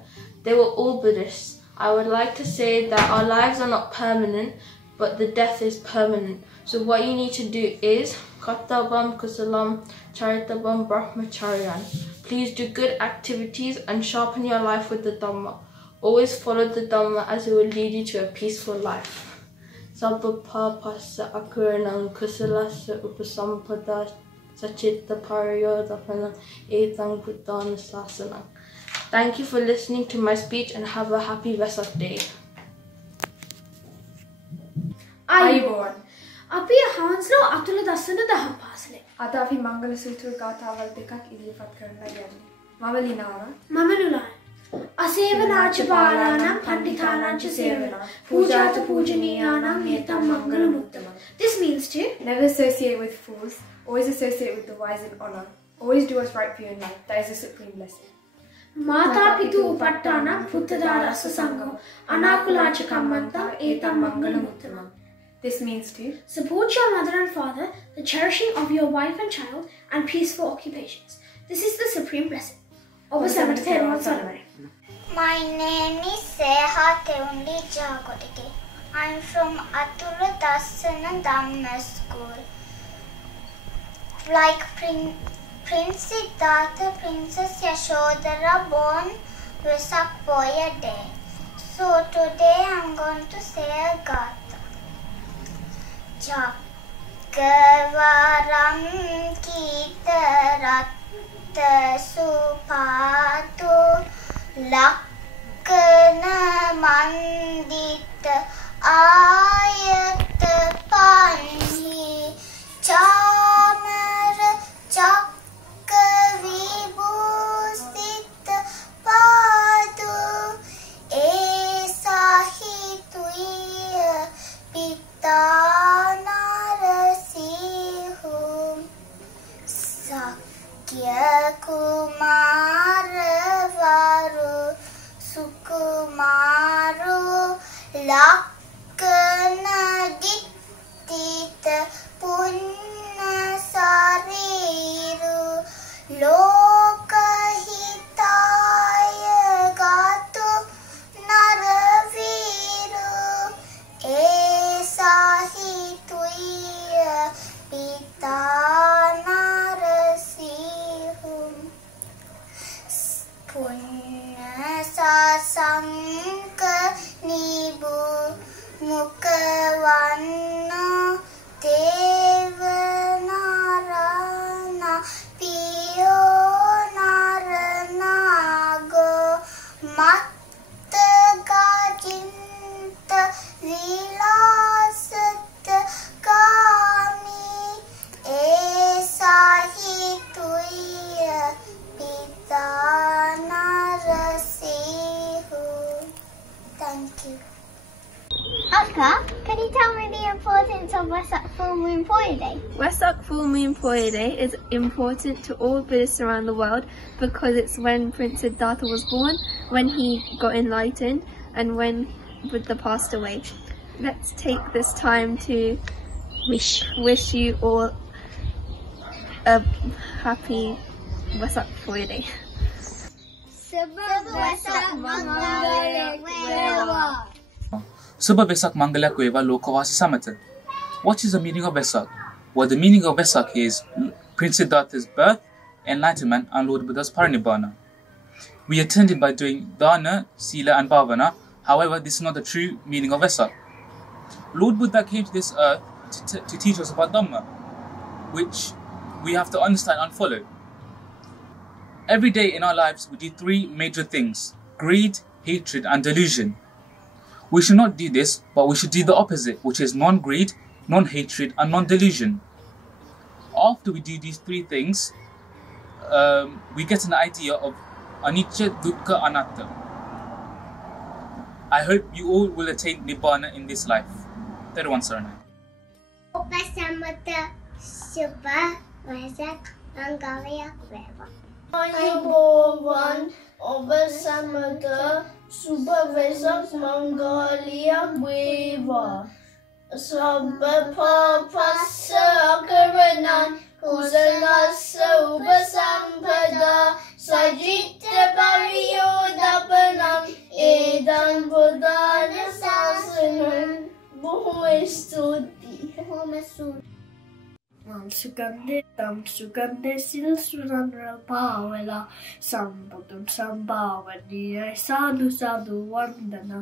They were all Buddhists. I would like to say that our lives are not permanent, but the death is permanent. So what you need to do is Kattabam Kusalam Charitabam Brahmacharyan. Please do good activities and sharpen your life with the Dhamma. Always follow the Dhamma as it will lead you to a peaceful life. Sabbapapasa akuranam kusalasa upasampada sachitta parayodapana etang buddhana sasanam. Thank you for listening to my speech and have a happy Vesak day. Ayubowan. අපි හාන්ස්ලෝ අතුල දස්සන දහම් පාසලේ. අද අපි මංගල සූත්‍ර ගාථාවල් දෙකක් ඉදිරිපත් කරන්න යන්නේ. මම ලිනාව. මම නුලාන. අසේවනාච බාලානම් පණ්ඩිතානංච සේවනා. පූජාත පූජනීයානම් හේතම් මංගල මුත්තම. This means to never associate with fools, always associate with the wise and honor. Always do what's right for you in life. That is a supreme blessing. මාතා පිතු උපට්ඨානම් පුත්තදාරස්ස සංඝෝ අනාකුලාච කම්මන්තං ඒතම් මංගල මුත්තම. This means to support your mother and father, the cherishing of your wife and child, and peaceful occupations. This is the supreme blessing. My name is Seha Teundi Jagotike. I'm from Atula Dassana Dhamma School. Like Prince Siddhartha, Princess Yashodhara born Vesak Poya day. So today I'm going to say a gatha. Chakavaram Kitaratta Supatu Lakkana Mandita Ayata Panhi Chamara Chakavibhusita Padu Esahituya Pita Kumara Sukumaru Lakkana Dittita Punna Sariru Lokahitaya Gatu Naraviru Esahituya Pita Sasanka Nibu Mukavanna Devanarana Piyo Naranago Matta Gajinta Vilasata Kami Esahituya Pitana Thank you. Akka, Can you tell me the importance of Vesak Full Moon Poya Day? Vesak Full Moon Poya Day is important to all Buddhists around the world because it's when Prince Siddhartha was born, when he got enlightened, and when Buddha passed away. Let's take this time to wish you all a happy Vesak Poya Day. Subha Vesak Mangalak Weva Lokavasi Samata. What is the meaning of Vesak? Well, the meaning of Vesak is Prince Siddhartha's birth, enlightenment, and Lord Buddha's parinibbana. We attended by doing dana, sila, and bhavana. However, this is not the true meaning of Vesak. Lord Buddha came to this earth to teach us about Dhamma, which we have to understand and follow. Every day in our lives, we do three major things: greed, hatred, and delusion. We should not do this, but we should do the opposite, which is non-greed, non-hatred, and non-delusion. After we do these three things, we get an idea of anicca, dukkha, anatta. I hope you all will attain Nibbana in this life. Everyone, Saranai. Upasamata Subha Vesak Mangalak Weva. Ayubovan Upasamata Subha Vesak Mangalak Weva. Sabba Papasa Akaranan Kusalasa Upasampada Sajita Pariyodapanam Edan Buddhana Sasanam Bhumestuti. Sukande sil suranral pavela sambodum sambhavaniya sadhu sadhu vandana.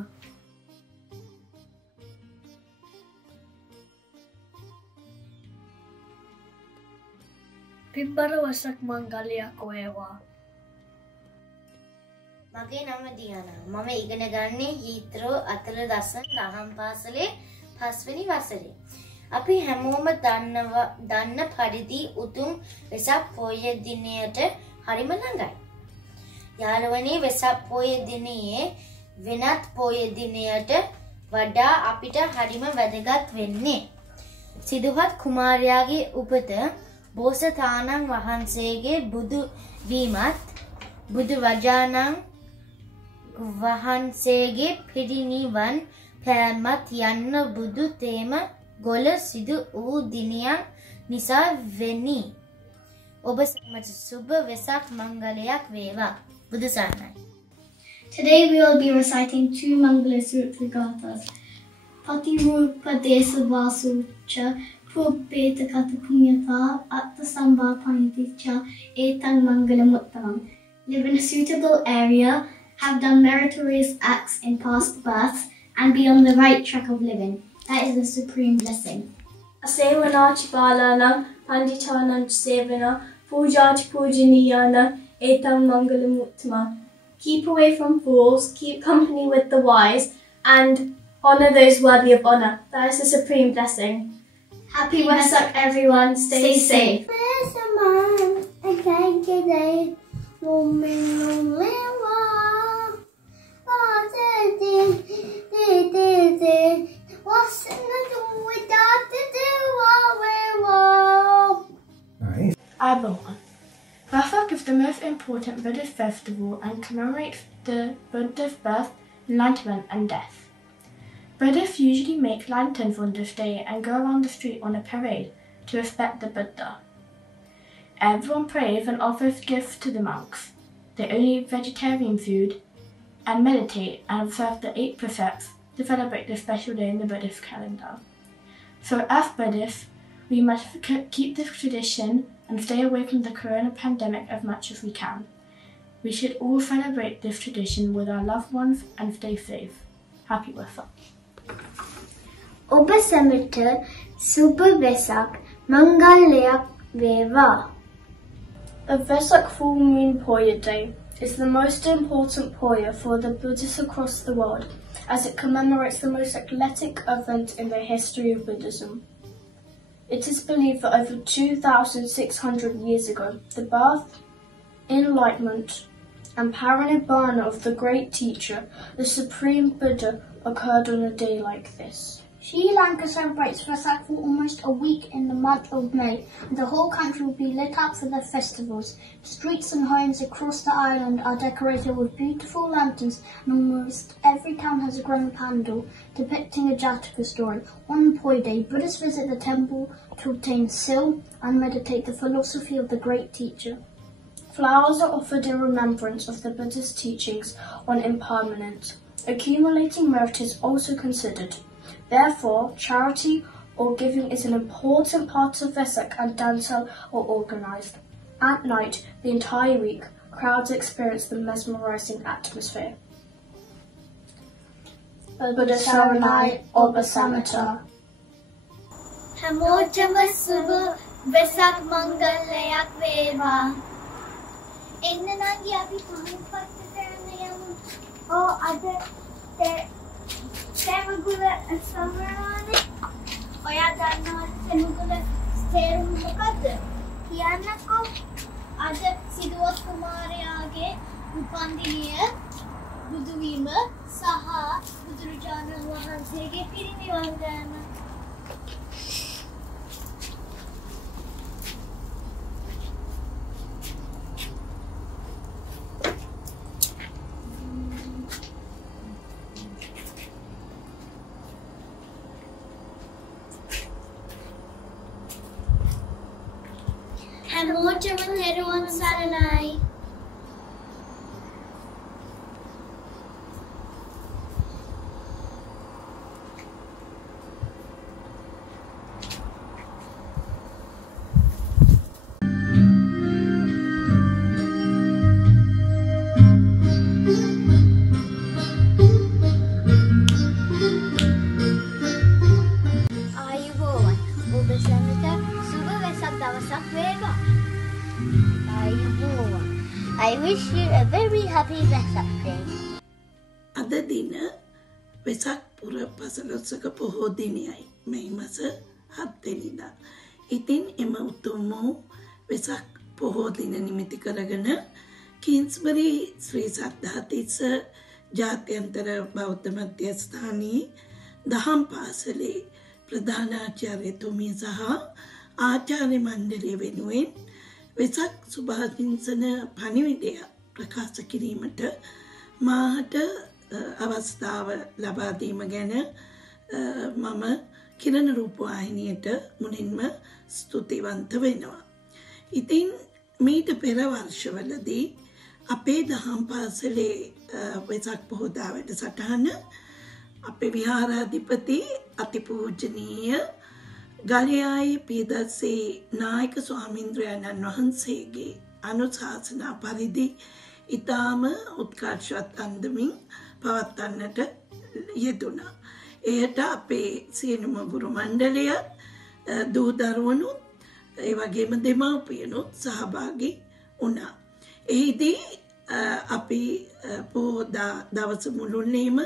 Pimbara Vesak Mangalak Weva. මගේ නම දියානා. මම ඉගෙන ගන්නේ හීත්‍රෝ අතල දසන් දහම් පාසලේ 5 වෙනි වසරේ. අපි හැමෝම දන්න පරිදි උතුම් වෙසක් පොය දිනයට හරිම ළඟයි. යාළුවනේ වෙසක් පොය දිනයේ වෙනත් පොය දිනයට වඩා අපිට හරිම වැදගත් වෙන්නේ. සිදුහත් කුමාරයාගේ උපත බෝසතාණන් වහන්සේගේ බුදු වීමත් බුදු වජාණන් වහන්සේගේ පිරිනිවන් පෑමත් යන්න බුදු තේම ගොල සිදු වූ දිනයක් නිසා වෙනි. ඔබ සැමට සුබ වෙසක් මංගලයක් වේවා. බුදු සරණයි. Today we will be reciting two Mangala Sutra Gathas. Patirupa Desa Vasucha Pupeta Kata Punyata Atta Samba Paniticha Etang Mangala Muttanam. Live in a suitable area, have done meritorious acts in past births, and be on the right track of living. That is the supreme blessing. Asevana Chibalanam Panditanam Sevana Pujati Pujaniyana Etam Mangalam Uttama. Keep away from fools, keep company with the wise, and honour those worthy of honour. That is the supreme blessing. Happy Vesak everyone, stay safe. Abawan. Vesak is the most important Buddhist festival and commemorates the Buddha's birth, enlightenment and death. Buddhists usually make lanterns on this day and go around the street on a parade to respect the Buddha. Everyone prays and offers gifts to the monks. They only eat vegetarian food and meditate and observe the 8 precepts to celebrate this special day in the Buddhist calendar. So as Buddhists, we must keep this tradition and stay away from the corona pandemic as much as we can. We should all celebrate this tradition with our loved ones and stay safe. Happy Vesak. Oba Samita Super Vesak Mangalak Veva. The Vesak Full Moon Poya Day is the most important Poya for the Buddhists across the world, as it commemorates the most eclectic event in the history of Buddhism. It is believed that over 2,600 years ago, the birth, enlightenment, and parinibbana of the great teacher, the Supreme Buddha, occurred on a day like this. Sri Lanka celebrates Vesak for almost a week in the month of May, and the whole country will be lit up for the festivals. Streets and homes across the island are decorated with beautiful lanterns, and almost every town has a grand pandal depicting a Jataka story. On Poi Day, Buddhists visit the temple to obtain sil and meditate the philosophy of the great teacher. Flowers are offered in remembrance of the Buddhist teachings on impermanence. Accumulating merit is also considered. Therefore, charity or giving is an important part of Vesak, and Dansal are organised. At night, the entire week, crowds experience the mesmerising atmosphere. Buddha Saranai Oba Samata. හැමෝටම සුබ වෙසක් මංගල්‍යයක් වේවා. එන්න නංගි අපි පහන් පත්තට යන්න යමු. අද තෙමුගුල සමරානේ. ඔයා දන්නවද තෙමුගුල තේරුම මොකද්ද? කියන්නකෝ. අද සිදුවත් කුමාරයාගේ උපන්දිනය බුදු වීම සහ බුදුරජාණන් වහන්සේගේ පිරිනිවන් යෑම. හැමෝටම තෙරුවන් සරණයි. ආයුබෝවන්. ඔබ සැමට සුබ වෙසක් දවසක් වේවා. I wish you a very happy Vesak day. අද දින වෙසක් පුර පසළොස්වක පොහෝ දිනයයි. මේ මාස 7 වෙනිදා. ඉතින් එම උතුම් වෙසක් පොහෝ දින නිමිති කරගෙන කින්ස්බරි ශ්‍රී සද්ධාතිස්ස ජාත්‍යන්තර බෞද්ධ මධ්‍යස්ථානයේ දහම් පාසලේ ප්‍රධානාචාර්යතුමිය සහ ආචාර්ය මණ්ඩලය වෙනුවෙන් වෙසක් සුභාශිංසන පණිවිඩය ප්‍රකාශ කිරීමට මාට අවස්ථාව ලබා දීම ගැන මම කිරණ රූපවාහිනියට මුලින්ම ස්තුතිවන්ත වෙනවා. ඉතින් මීට පෙර වර්ෂවලදී අපේ දහම් පාසලේ වෙසක් පොහොදා වැඩසටහන අපේ විහාරාධිපති අතිපූජනීය ගලයායි පියදස්සේ නායක ස්වාමීන්ද්‍රයන්න් වහන්සේගේ අනුශාසනා පරිදි ඉතාම උත්කර්ෂවත් අන්දමින් පවත්වන්නට යෙදුණා. එයට අපේ සියලුම ගුරු මණ්ඩලය, දූ දරුවනුත්, ඒ වගේම දෙමව්පියනුත් සහභාගී වුණා. එහිදී අපි පොහොදා දවස මුළුල්ලේම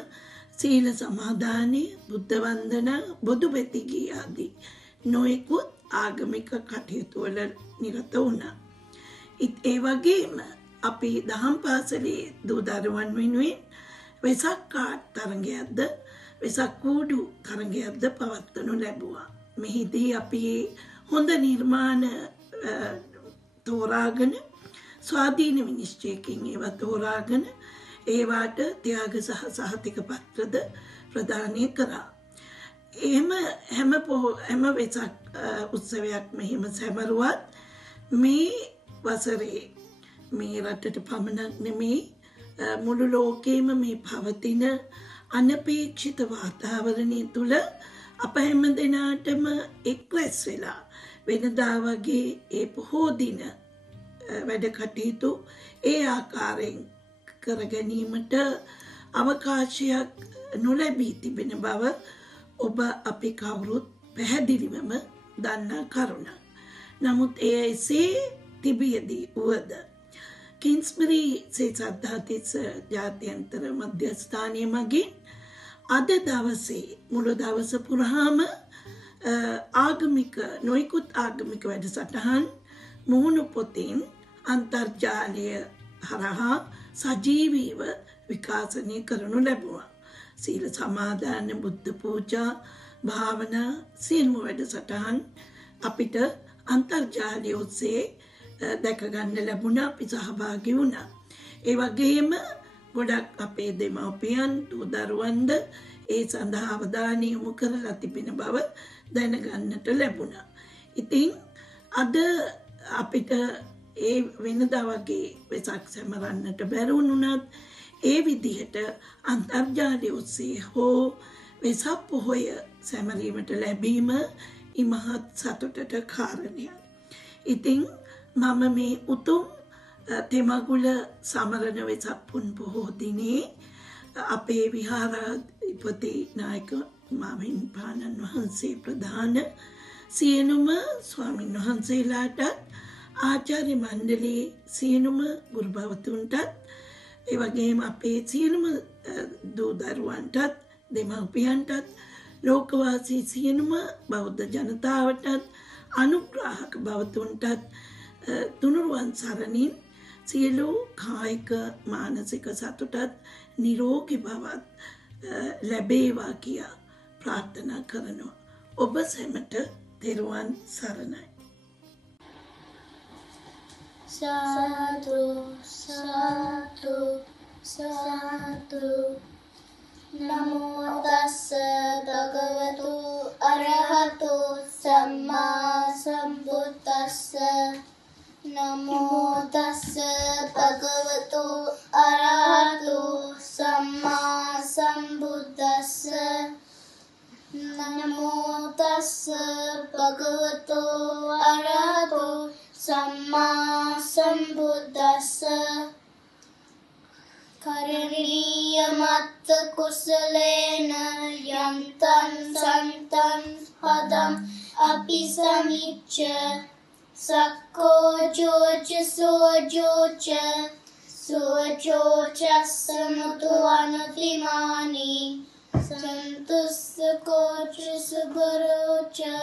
සීල සමාදානය, බුද්ධ වන්දනා, බොදු බෙති ගී ආදී නොයෙකුත් ආගමික කටයුතු වල නිරත වුණා. ඒ වගේම අපි දහම් පාසලේ දූ දරුවන් වෙනුවෙන් වෙසක් කාඩ් තරඟයක්ද, වෙසක් කූඩු තරඟයක්ද පවත්වනු ලැබුවා. මෙහිදී අපි හොඳ නිර්මාණ තෝරාගෙන ස්වාධීන විනිශ්චයකින් ඒවා තෝරාගෙන ඒවාට ත්‍යාග සහ සහතික පත්‍රද ප්‍රදානය කරා. එහෙම හැම වෙසක් උත්සවයක් මෙහෙම සැමරුවත් මේ වසරේ මේ රටට පමණක් නෙමෙයි මුළු ලෝකෙම මේ පවතින අනපේක්ෂිත වාතාවරණය තුළ අප හැම දෙනාටම එක්රැස් වෙලා වෙනදා වගේ ඒ පොහෝ දින වැඩ කටයුතු ඒ ආකාරයෙන් කර ගැනීමට අවකාශයක් නොලැබී තිබෙන බව ඔබ අපි කවුරුත් පැහැදිලිවම දන්නා කරුණ. නමුත් එය එසේ තිබියදී වුවද කින්ස්බරි ශ්‍රී සද්ධාතිස්ස ජාත්‍යන්තර මධ්‍යස්ථානය මගින් අද දවසේ මුළු දවස පුරාම නොයෙකුත් ආගමික වැඩසටහන් මුහුණු පොතින් අන්තර්ජාලය හරහා සජීවීව විකාශනය කරනු ලැබුවා. සීල සමාදාන, බුද්ධ පූජා, භාවනා සියලුම වැඩසටහන් අපිට අන්තර්ජාලය ඔස්සේ දැක ගන්න ලැබුණා, අපි සහභාගී වුණා. ඒ වගේම ගොඩක් අපේ දෙමව්පියන් දූ දරුවන්ද ඒ සඳහා අවධානය යොමු කරලා තිබෙන බව දැනගන්නට ලැබුණා. ඉතින් අද අපිට ඒ වෙනදා වගේ වෙසක් සැමරන්නට බැරි වුණත් ඒ විදිහට අන්තර්ජාලය ඔස්සේ හෝ වෙසක් පොහොය සැමරීමට ලැබීම ඉමහත් සතුටට කාරණයක්. ඉතින් මම මේ උතුම් තෙමගුල සමරන වෙසක් පුන් පොහෝ දිනේ අපේ විහාරාධිපති නායක මාහිමිපාණන් වහන්සේ ප්‍රධාන සියලුම ස්වාමීන් වහන්සේලාට ආචාර්ය මණ්ඩලයේ සියලුම ගුරු භවතුන්ටත් ඒ වගේම අපේ සියලුම දූ දරුවන්ටත් දෙමව්පියන්ටත් ලෝකවාසී සියලුම බෞද්ධ ජනතාවටත් අනුග්‍රාහක භවතුන්ටත් තුනුරුවන් සරණින් සියලු කායික මානසික සතුටත් නිරෝගී බවත් ලැබේවා කියා ප්‍රාර්ථනා කරනවා. ඔබ සැමට තෙරුවන් සරණයි. Satu, satu, satu. Namo tassa bhagavato arahato samma sambuddhassa. Namo tassa bhagavato arahato samma sambuddhassa. Namo tassa bhagavato arahato samma sambuddhassa. Karaniya matta kusalena yantan santan padam apisamicca. Sakko jocha sojocha sojocha samutu anutimani. Santussa kocha subharocha.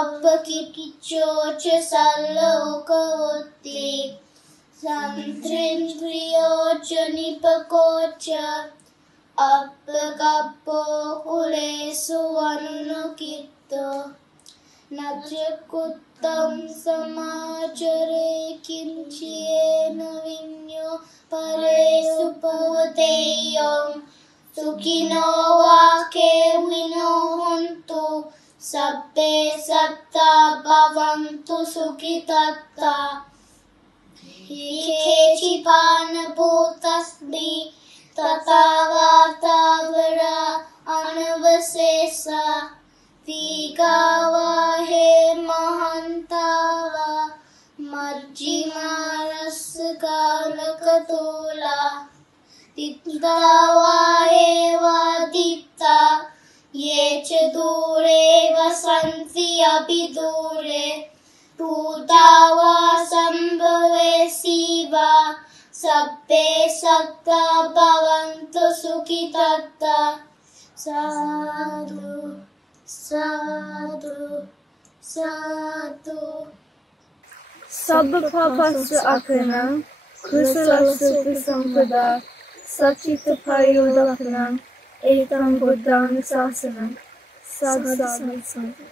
Appakikiccocha sallokotti. Samtrindriyocha nipakocha. Appakappo kulesu anunukitto. Nachakuttam samachare kinchiyena vinyo paresu pavadeyam. Sukhino vake vino hontu. Sabbe satta bhavantu sukhitatta. Hikhechi pana bhutasmi tata vatavara anavasesa. Vigava he mahantava majjima rasgalakatula. Tittava eva ditta yecha dure vasanti abhidure. Putava sambhave siva sabbe satta bhavantu sukhitatta. Sadhu, sadhu, sadhu. Sabba papassa akanam kusalassa sampada sachita payodakanam etam buddham sasanam. Sadhu, sadhu, sadhu.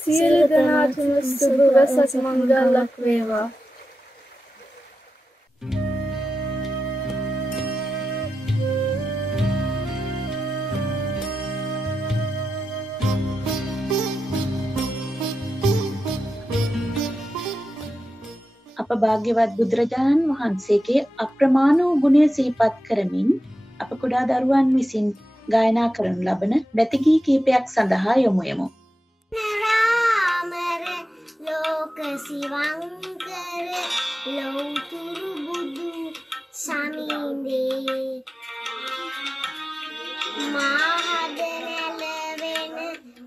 Siela Dhanatma Subha Vesak Mangalak Veva. අප භාග්‍යවත් බුදුරජාණන් වහන්සේගේ අප්‍රමාණ වූ ගුණය සිහිපත් කරමින් අප කුඩා දරුවන් විසින් ගායනා කරනු ලබන බැතිගී කීපයක් සඳහා යොමු යමු. ලෝක සිවංකර ලෞතුරු බුදු සමින්දේ මාහද නැලවෙන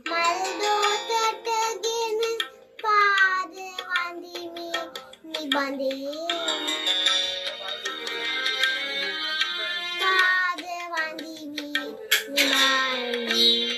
මල් දෝතටගෙන පාද වඳිමි නිබඳේ පාද වඳිමි නිබඳේ.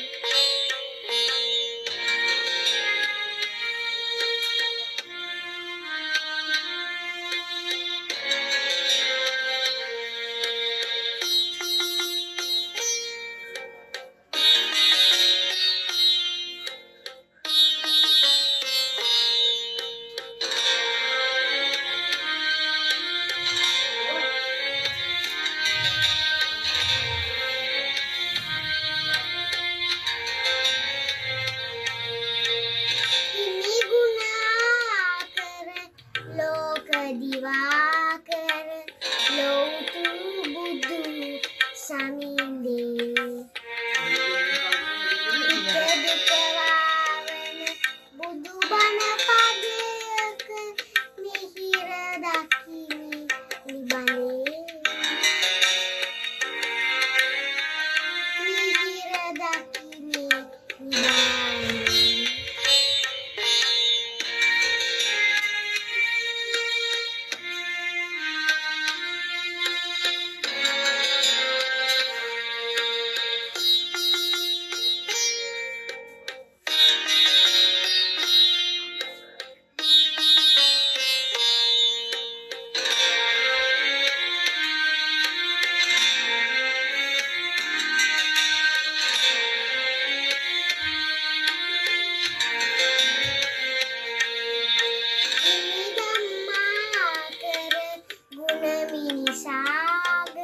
මිනිසාගර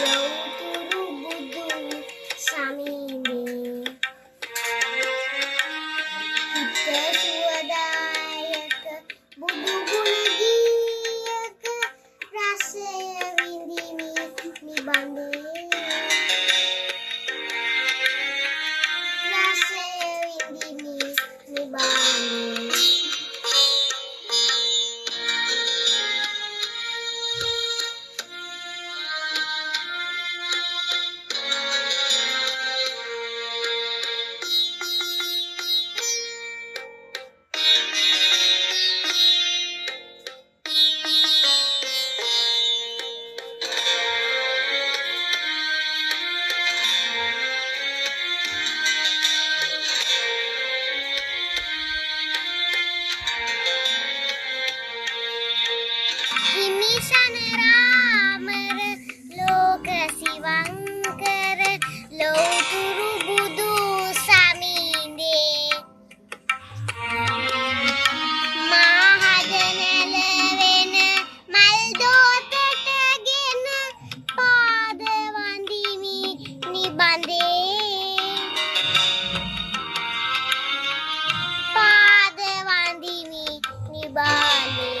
ලෞතුරු බුදු සමීනේ හිත සුවදායක බුදු ගුණ ගීයක රසය විඳිමි නිබඳේ රසය විඳිමි නිබඳේ හිමිසනරාමර ලෝක සිවංකර ලෞතුරු බුදු සමීන්දේ මාහද නැලවෙන මල් දෝතටගෙන පාද වඳිමි නිබඳේ පාද වඳිමි නිබඳේ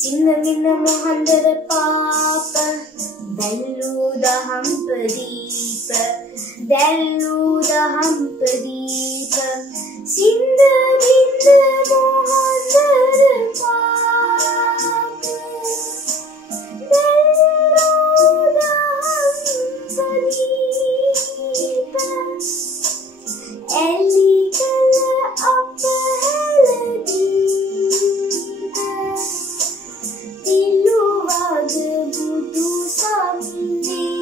සින්නවින මොහන්දර පාප දැල්ලූ දහම් ප්‍රදීප දැල්ලූ දහම් ප්‍රදීප සින්ද බින්ද මොහන්දර පාප දැල්ලූ දහම් ප්‍රදීප ඇලි කළ අප හැලදී බුදු සමිඳේ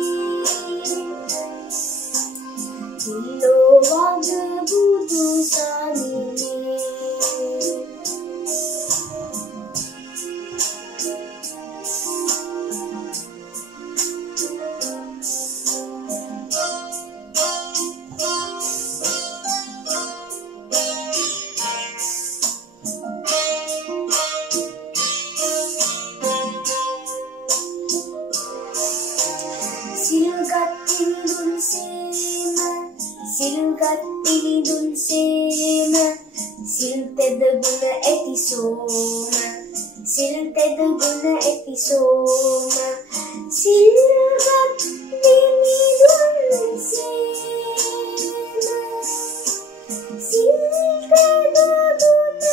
තිලෝවග බුදු සමිඳේ සිල්ගත් පිළිදුන් සේම සිල් තෙද ගුණ ඇති සෝම සිල් තෙද ගුණ ඇති සෝම සිල්ගත් පිළිදුන් සේම සිල් තෙද ගුණ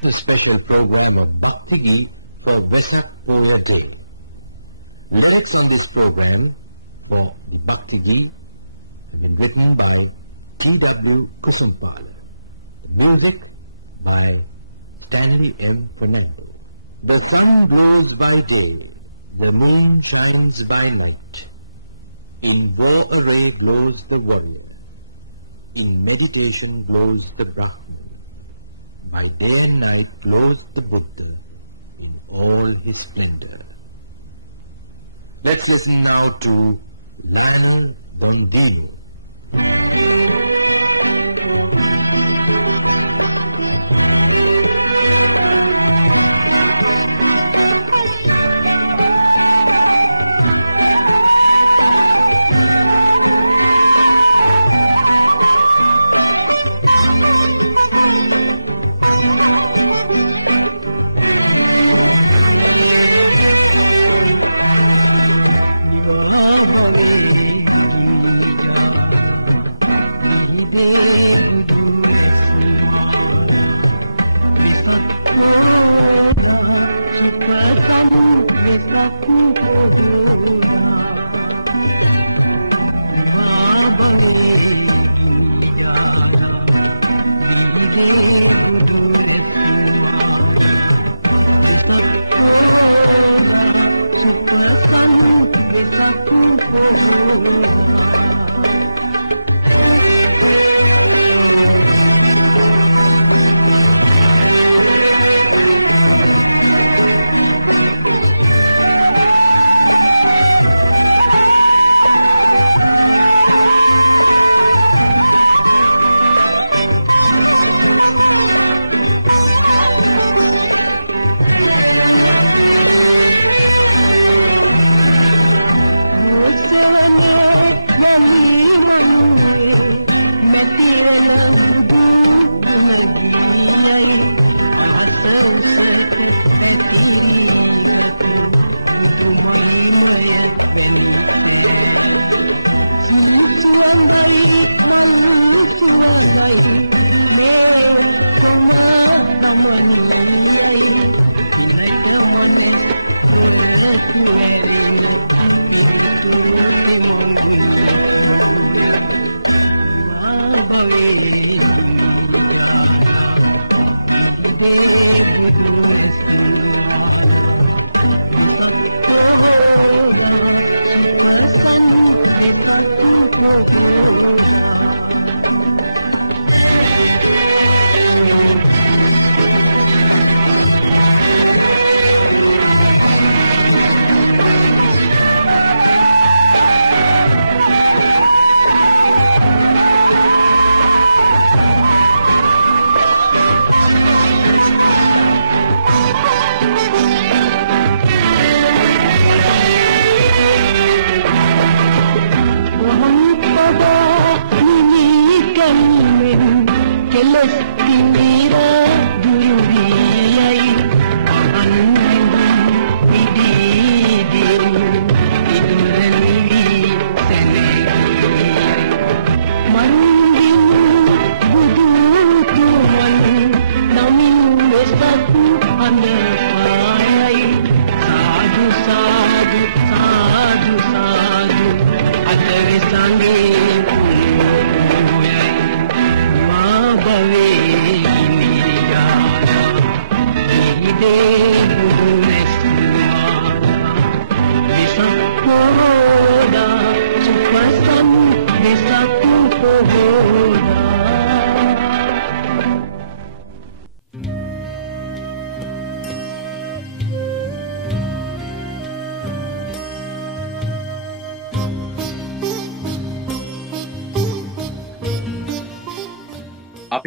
a special program of Bhakti for Vesak Poya Day. Lyrics on this program for Bhakti have been written by T.W. Kusampala. Music by Stanley M. Fernando. The sun glows by day, the moon shines by night. In war array glows the warrior, in meditation glows the Brahman. By day and night glows the Buddha in all his splendor. Let's listen now to Lionel Bondino.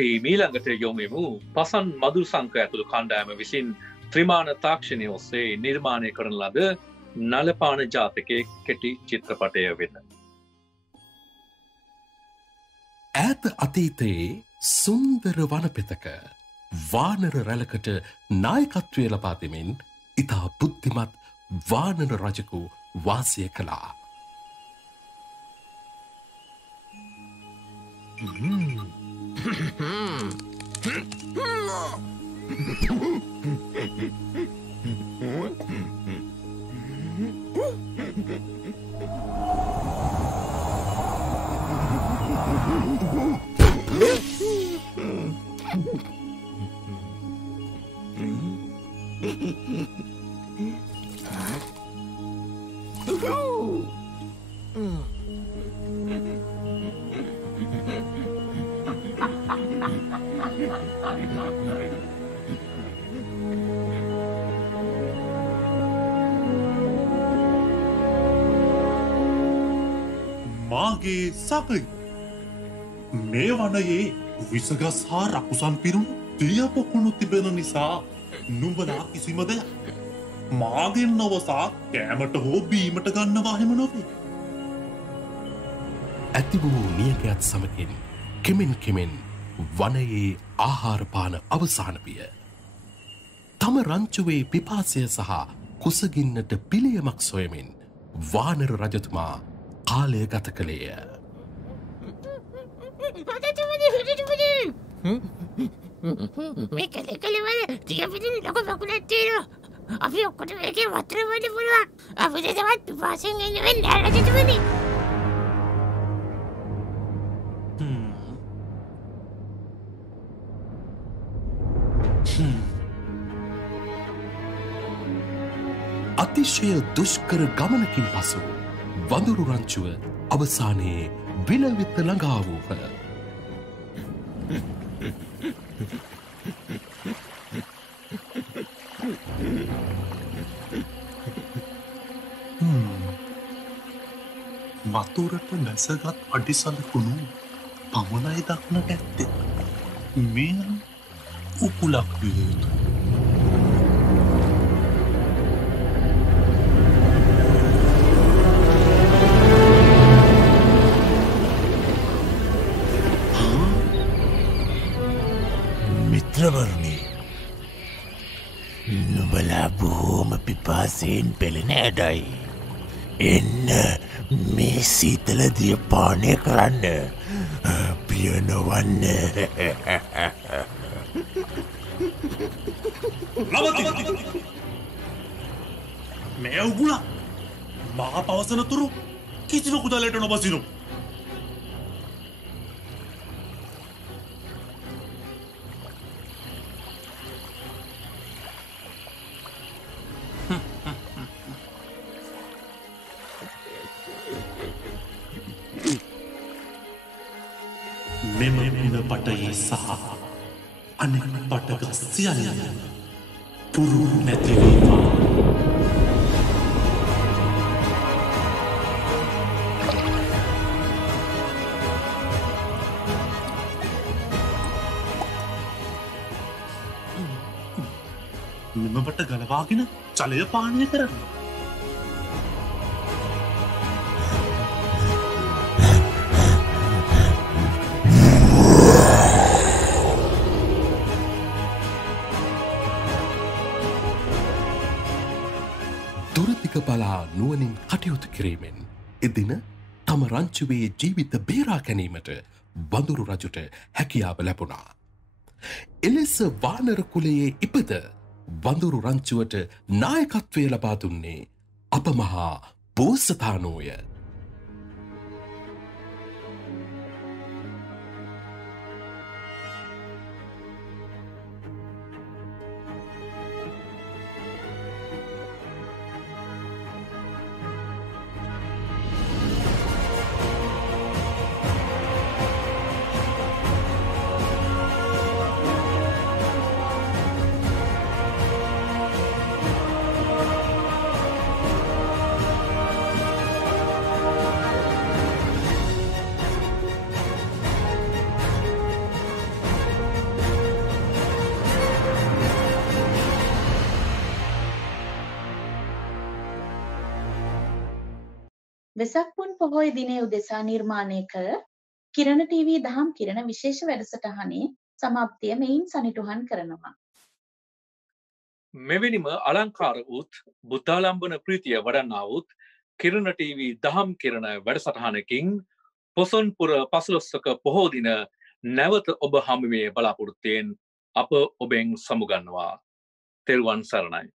අපි මීළඟට යොමුෙමු පසන් මදුරු සංක ඇතුළු කණ්ඩායම විසින් ත්‍රිමාන තාක්ෂණය ඔස්සේ නිර්මාණය කරන ලද නලපාන ජාතකයේ කෙටි චිත්‍රපටය වෙත. ඈත අතීතයේ සුන්දර වනපෙතක වානර රැලකට නායකත්වය ලබා දෙමින් ඉතා බුද්ධිමත් වානර රජකු වාසය කළා. මාගේ සකයි මේ වනයේ විසගස් හා රකුසන් පිරුණු දිය පොකුණු තිබෙන නිසා නුඹලා කිසිම දෙයක් මාගෙන් නොවසා කෑමට හෝ බීමට ගන්නවා එහෙම නොවේ. ඇති වූ නියගයත් සමගින් කෙමෙන් කෙමෙන් වනයේ ආහාරපාන අවසාන විය. තම රංචුවේ පිපාසය සහ කුසගින්නට පිළියමක් සොයමින් වානර රජතුමා කාලය ගත කළේය. මේ කලවල තිය පිටින් ලොක පකුලක් තියෙනවා. අපි ඔක්කොට මේකේ වතුර බොන්න පුළුවන්. අපිට තවත් පිපාසයෙන් එන්න වෙන්නේ රජතුමනි. අතිශය දුෂ්කර ගමනකින් පසු වඳුරු රංචුව අවසානයේ විලවිත ළඟා වූහ. වතුරට නැසගත් අඩිසලකුණු පමණයි දක්නට ඇත්තේ. මේ උකුලක් විය යුතුයි. මිත්‍රවරුනි, නුඹලා බොහෝම පිපාසයෙන් පෙළෙන ඇඩයි. එන්න මේ සීතල දිය පානය කරන්න. පියනවන්න. මේ උගුල මා පවසනතුරු කිසිම කුදලට නොබසිනු. මෙම පින පටයේ සහ අනෙක් පටක සියල්ල පුරු නැතිවීවා. මෙමට ගලවාගෙන ජලය පානය කරන්න. දුරදිග බලා නුවණින් කටයුතු කිරීමෙන් එදින තම රංචුවේ ජීවිත බේරා ගැනීමට වඳුරු රජුට හැකියාව ලැබුණා. එලෙස වානර කුලයේ ඉපද වඳුරු රංචුවට නායකත්වය ලබා දුන්නේ අපමහා බෝසතාණෝය. වෙසක් පුන් පොහොය දිනය උදෙසා නිර්මාණය කළ කිරණ ටීවී දහම් කිරණ විශේෂ වැඩසටහනේ සමාප්තිය මෙයින් සනිටුහන් කරනවා. මෙවැනිම අලංකාර වූත් බුද්ධාලම්බන ප්‍රීතිය වඩන්නා වූත් කිරණ ටීවී දහම් කිරණ වැඩසටහනකින් පොසොන්පුර 15ක පොහෝ දින නැවත ඔබ හමුවේ බලාපොරොත්තුවෙන් අප ඔබෙන් සමුගන්නවා. තෙරුවන් සරණයි.